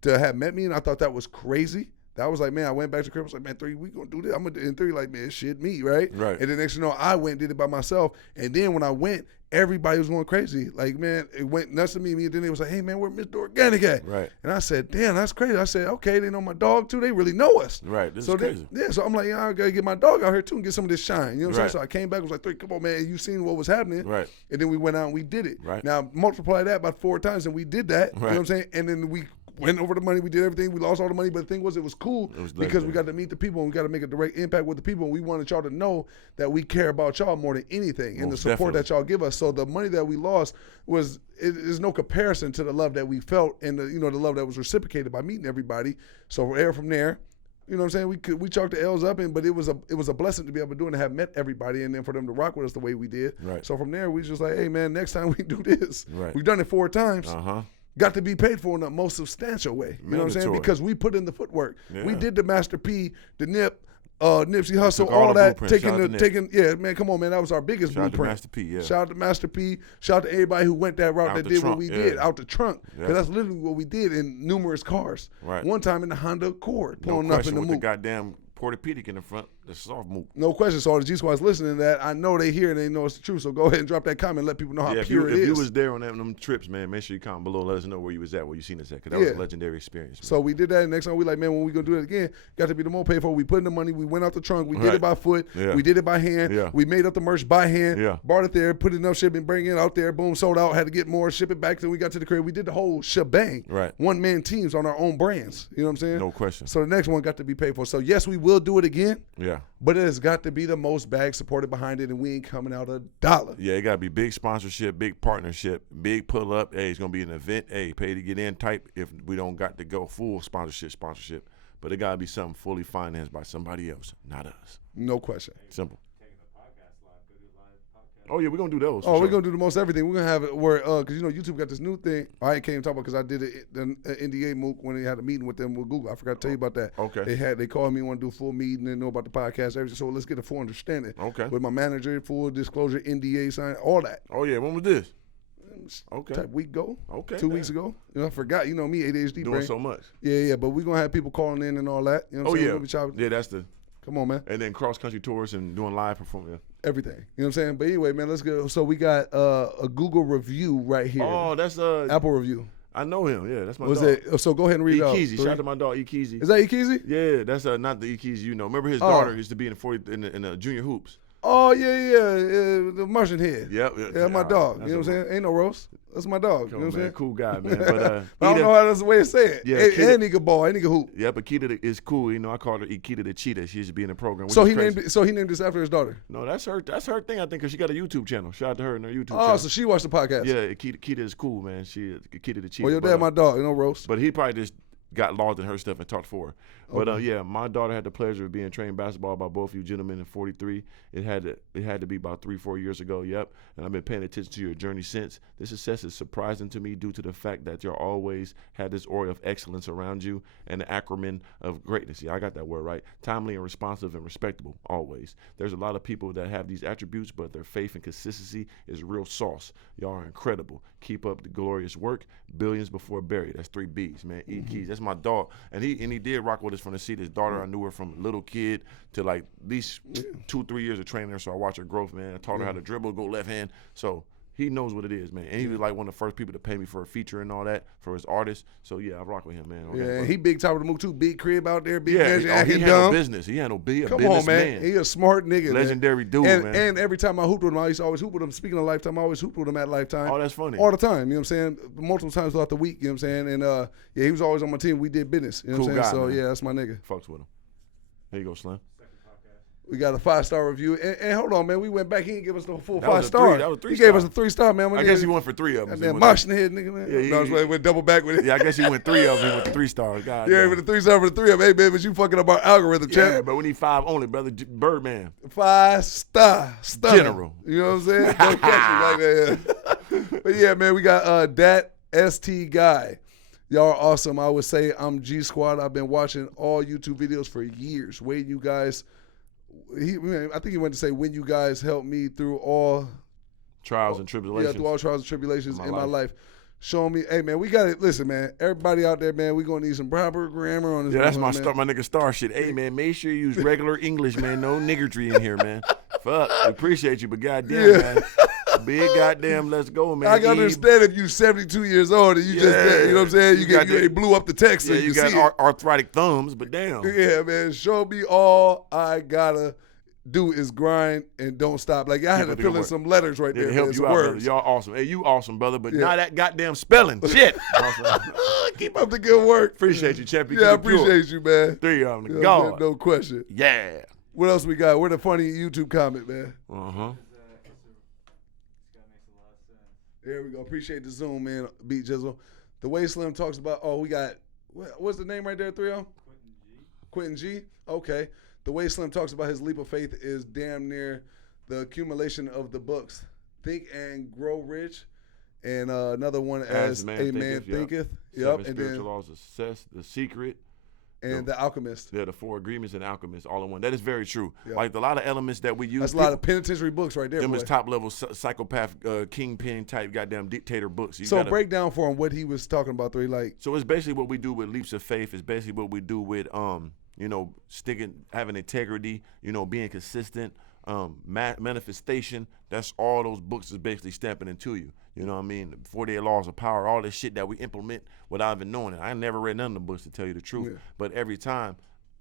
to have met me, and I thought that was crazy. That was like, man, I went back to crib. I was like, man, 3, we gonna do this. I'm gonna in 3, like, man, shit, me, right? Right. And then next thing you know, I went and did it by myself. And then when I went, everybody was going crazy. Like, man, it went nuts to me. And then they was like, hey, man, where Mr. Organik at? Right. And I said, damn, that's crazy. I said, okay, they know my dog too. They really know us. Right. This so is crazy. So I'm like, yeah, I gotta get my dog out here too and get some of this shine. You know what I'm saying? Right. So I came back, was like, 3, come on, man, you seen what was happening. Right. And then we went out and we did it. Right. Now, multiply that by 4 times and we did that. You know what I'm saying? And then we went over the money, we did everything, we lost all the money, but the thing was, it was cool because we got to meet the people and we got to make a direct impact with the people, and we wanted y'all to know that we care about y'all more than anything and the support that y'all give us. So the money that we lost was, it is no comparison to the love that we felt and the love that was reciprocated by meeting everybody. So from there, you know what I'm saying? We chalked the L's up, but it was a blessing to be able to do it and have met everybody, and then for them to rock with us the way we did. Right. So from there, we just like, hey man, next time we do this, we've done it 4 times. Got to be paid for in the most substantial way. You know what I'm saying? Because we put in the footwork. Yeah. We did the Master P, the Nip, Nipsey Hussle, all that. Yeah, man, come on, man. That was our biggest blueprint. Shout out to Master P, yeah. Shout out to Master P. Shout out to everybody who went that route, that did what we did, out the trunk. Because that's literally what we did in numerous cars. Right. One time in the Honda Accord, pulling up in the with Mook. The goddamn Portopedic in the front, the soft Mook. No question. So all the G Squad's listening to that, I know they hear and they know it's the truth. So go ahead and drop that comment and let people know how pure it is. If you was there on them trips, man, make sure you comment below. Let us know where you was at, where you seen us at, because that was a legendary experience. Man. So we did that, and next time we like, man, when we gonna do it again, got to be the more paid for. We put in the money, we went out the trunk, we did it by foot, we did it by hand, we made up the merch by hand, brought it there, put enough shipping, bring it out there, boom, sold out, had to get more, ship it back till we got to the crib. We did the whole shebang. Right. One-man teams on our own brands. You know what I'm saying? No question. So the next one got to be paid for. So yes, we will do it again. Yeah. But it has got to be the most bag supported behind it, and we ain't coming out $1. Yeah, it got to be big sponsorship, big partnership, big pull up. Hey, it's going to be an event. Hey, pay to get in type if we don't got to go full sponsorship. But it got to be something fully financed by somebody else, not us. No question. Simple. Oh, yeah, we're going to do those. Oh, we're going to do the most everything. We're going to have it where, because, YouTube got this new thing. I can't even talk about because I did the NDA Mook when they had a meeting with them with Google. I forgot to tell you about that. Okay. They called me, want to do a full meeting and know about the podcast, everything. So let's get a full understanding. Okay. With my manager, full disclosure, NDA sign, all that. Oh, yeah. When was this? Okay. Type week ago. Okay. 2 weeks ago. I forgot. You know me, ADHD doing brain. so much. Yeah. But we're going to have people calling in and all that. You know what I'm saying? Yeah, that's the. Come on, man. And then cross-country tours and doing live performance. Everything. You know what I'm saying? But anyway, man, let's go. So we got a Google review right here. Oh, that's Apple review. I know him. Yeah, that's my dog. So go ahead and read it out. Ekeezy. Shout out to my dog, Ekeezy. Is that Ekeezy? Yeah, that's not the Ekeezy you know. Remember his daughter used to be in the junior hoops. Oh, yeah. The Martian head. Yep. Yeah, my dog. You know what I'm saying? Ain't no roast. That's my dog. You know what I'm saying? Cool guy, man. But I don't know how that's the way to say it. Yeah, and nigga ball, and nigga hoop. Yeah, but Keita is cool. You know, I called her Keita the Cheetah. She used to be in the program. So he named this after his daughter. No, that's her thing, I think, because she got a YouTube channel. Shout out to her and her YouTube channel. Oh, so she watched the podcast. Yeah, Keita is cool, man. She Keita the Cheetah. Well, your dad, my dog. You know, roast. But he probably just got lost in her stuff and talked for her. But yeah, my daughter had the pleasure of being trained basketball by both of you gentlemen in 43. It had to be about 3-4 years ago. Yep, and I've been paying attention to your journey since. This success is surprising to me due to the fact that you always had this aura of excellence around you and the acronym of greatness. Yeah, I got that word right. Timely and responsive and respectable, always. There's a lot of people that have these attributes, but their faith and consistency is real sauce. Y'all are incredible. Keep up the glorious work. Billions before buried. That's 3 B's, man. Keys. That's my dog, and he did rock with us from the seat. His daughter, I knew her from little kid to like at least 2-3 years of training her, so I watched her growth, man. I taught her how to dribble, go left hand. So he knows what it is, man. And he was like one of the first people to pay me for a feature and all that for his artist. So yeah, I rock with him, man. Yeah, he big top of the Mook too. Big crib out there, big he had a business. He had a business. Come on, man. He a smart nigga. Legendary dude, man. And every time I hooped with him, I used to always hoop with him. Speaking of Lifetime, I always hooped with him at Lifetime. Oh, that's funny. All the time, you know what I'm saying? Multiple times throughout the week, you know what I'm saying? And yeah, he was always on my team. We did business. You know what I'm saying? Guy, so man. yeah, that's my nigga. Fucks with him. There you go, Slim. We got a 5-star review. And hold on, man. We went back. He didn't give us the full 5-star. That was 3 He gave us a 3-star, man. I guess he went for 3 of them. And then Martian head, nigga, man. Yeah, he went double back with it. Yeah, I guess he went 3 of them. He went to 3 stars. God, yeah, with the 3-star for the 3 of them. Hey, man, but you fucking up our algorithm, champ. Yeah, but we need 5 only, brother. Birdman. 5-star. General. You know what I'm saying? Don't catch me like that. But yeah, man, we got that ST guy. Y'all are awesome. I would say I'm G Squad. I've been watching all YouTube videos for years. Waiting you guys. I think he went to say when you guys helped me through all trials and tribulations. Yeah, through all trials and tribulations in my life. Showing me, hey man, we got it. Listen, man, everybody out there, man, we gonna need some proper grammar on this. Yeah, that's one, my nigga star shit. Hey man, make sure you use regular English, man. No niggardry in here, man. Fuck, I appreciate you, but goddamn, man, big goddamn, let's go, man. I can understand if you 72 years old and you just, you know what I'm saying? You blew up the text. Yeah, and you got arthritic thumbs, but damn. Yeah, man, show me all I gotta do is grind and don't stop. Like I had to fill in some letters right there. To help you out, brother. Y'all awesome. Hey, you awesome, brother. But now that goddamn spelling, shit. Keep up the good work. Appreciate you, champion. Yeah, I appreciate you, man. 3 of them. God. No question. Yeah. What else we got? Where the funny YouTube comment, man? There we go. Appreciate the Zoom, man. Beat Jizzle. The way Slim talks about, we got, what's the name right there, 3-0? Quentin G. Okay. The way Slim talks about his leap of faith is damn near the accumulation of the books, Think and Grow Rich, and another one as A Man Thinketh. Yep. And Spiritual Laws of Success, The Secret. And The Alchemist. Yeah, the 4 Agreements and Alchemist, all in one. That is very true. Yep. Like a lot of elements that we use. That's a lot of penitentiary books right there. Them is top level psychopath, kingpin type goddamn dictator books. So break down for him what he was talking about. So it's basically what we do with leaps of faith. It's basically what we do with having integrity, being consistent, manifestation. That's all those books is basically stamping into you. You know what I mean? 48 Laws of Power, all this shit that we implement without even knowing it. I never read none of the books to tell you the truth. Yeah. But every time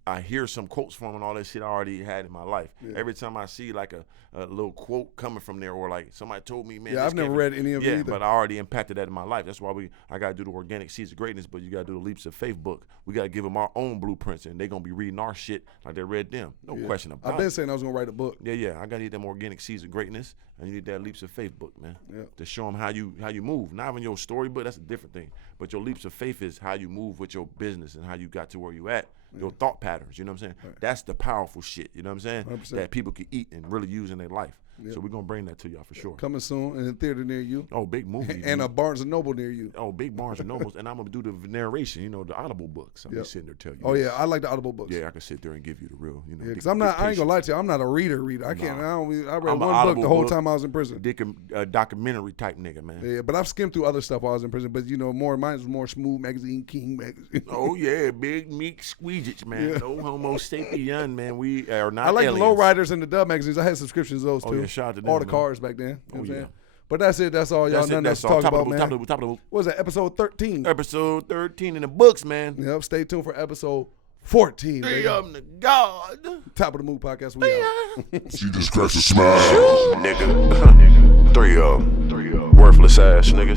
I hear some quotes from and all that shit I already had in my life. Yeah. Every time I see like a little quote coming from there or like somebody told me, man. Yeah, I've never read any of it either. But I already impacted that in my life. That's why I got to do the Organic Seeds of Greatness, but you got to do the Leaps of Faith book. We got to give them our own blueprints and they're going to be reading our shit like they read them. No question about it. I've been saying I was going to write a book. Yeah. I got to need them Organic Seeds of Greatness and you need that Leaps of Faith book, man. Yeah. To show them how you move. Not even your storybook, that's a different thing. But your Leaps of Faith is how you move with your business and how you got to where you at. Your thought patterns, you know what I'm saying? Right. That's the powerful shit, you know what I'm saying? 100%. That people can eat and really use in their life. Yep. So we're going to bring that to y'all for sure. Coming soon in a theater near you. Oh, big movie. And a Barnes & Noble near you. Oh, big Barnes & Nobles. And I'm going to do the narration, the audible books. I'm just sitting there telling you. Oh, yeah, I like the audible books. Yeah, I can sit there and give you the real, Yeah, because I ain't going to lie to you, I'm not a reader. I can't, I read one book the whole time I was in prison. Documentary type nigga, man. Yeah, but I've skimmed through other stuff while I was in prison. But, mine was more Smooth Magazine, King Magazine. Oh, yeah, big meek squeegee, man. Yeah. No homo sapien, man. We are not I like aliens. the Lowriders and the Dub magazines. I had subscriptions to those, too. Oh, yeah, shout out to them, all the cars back then. You know what I'm saying? But that's it. That's all, y'all. Nothing else to talk about, man. Top of the what was that, episode 13? Episode 13 in the books, man. Yep, stay tuned for episode 14. 3 of them to God. Top of the Mook podcast. We out. See this crash a smile. Nigga. 3 of them. Worthless ass niggas.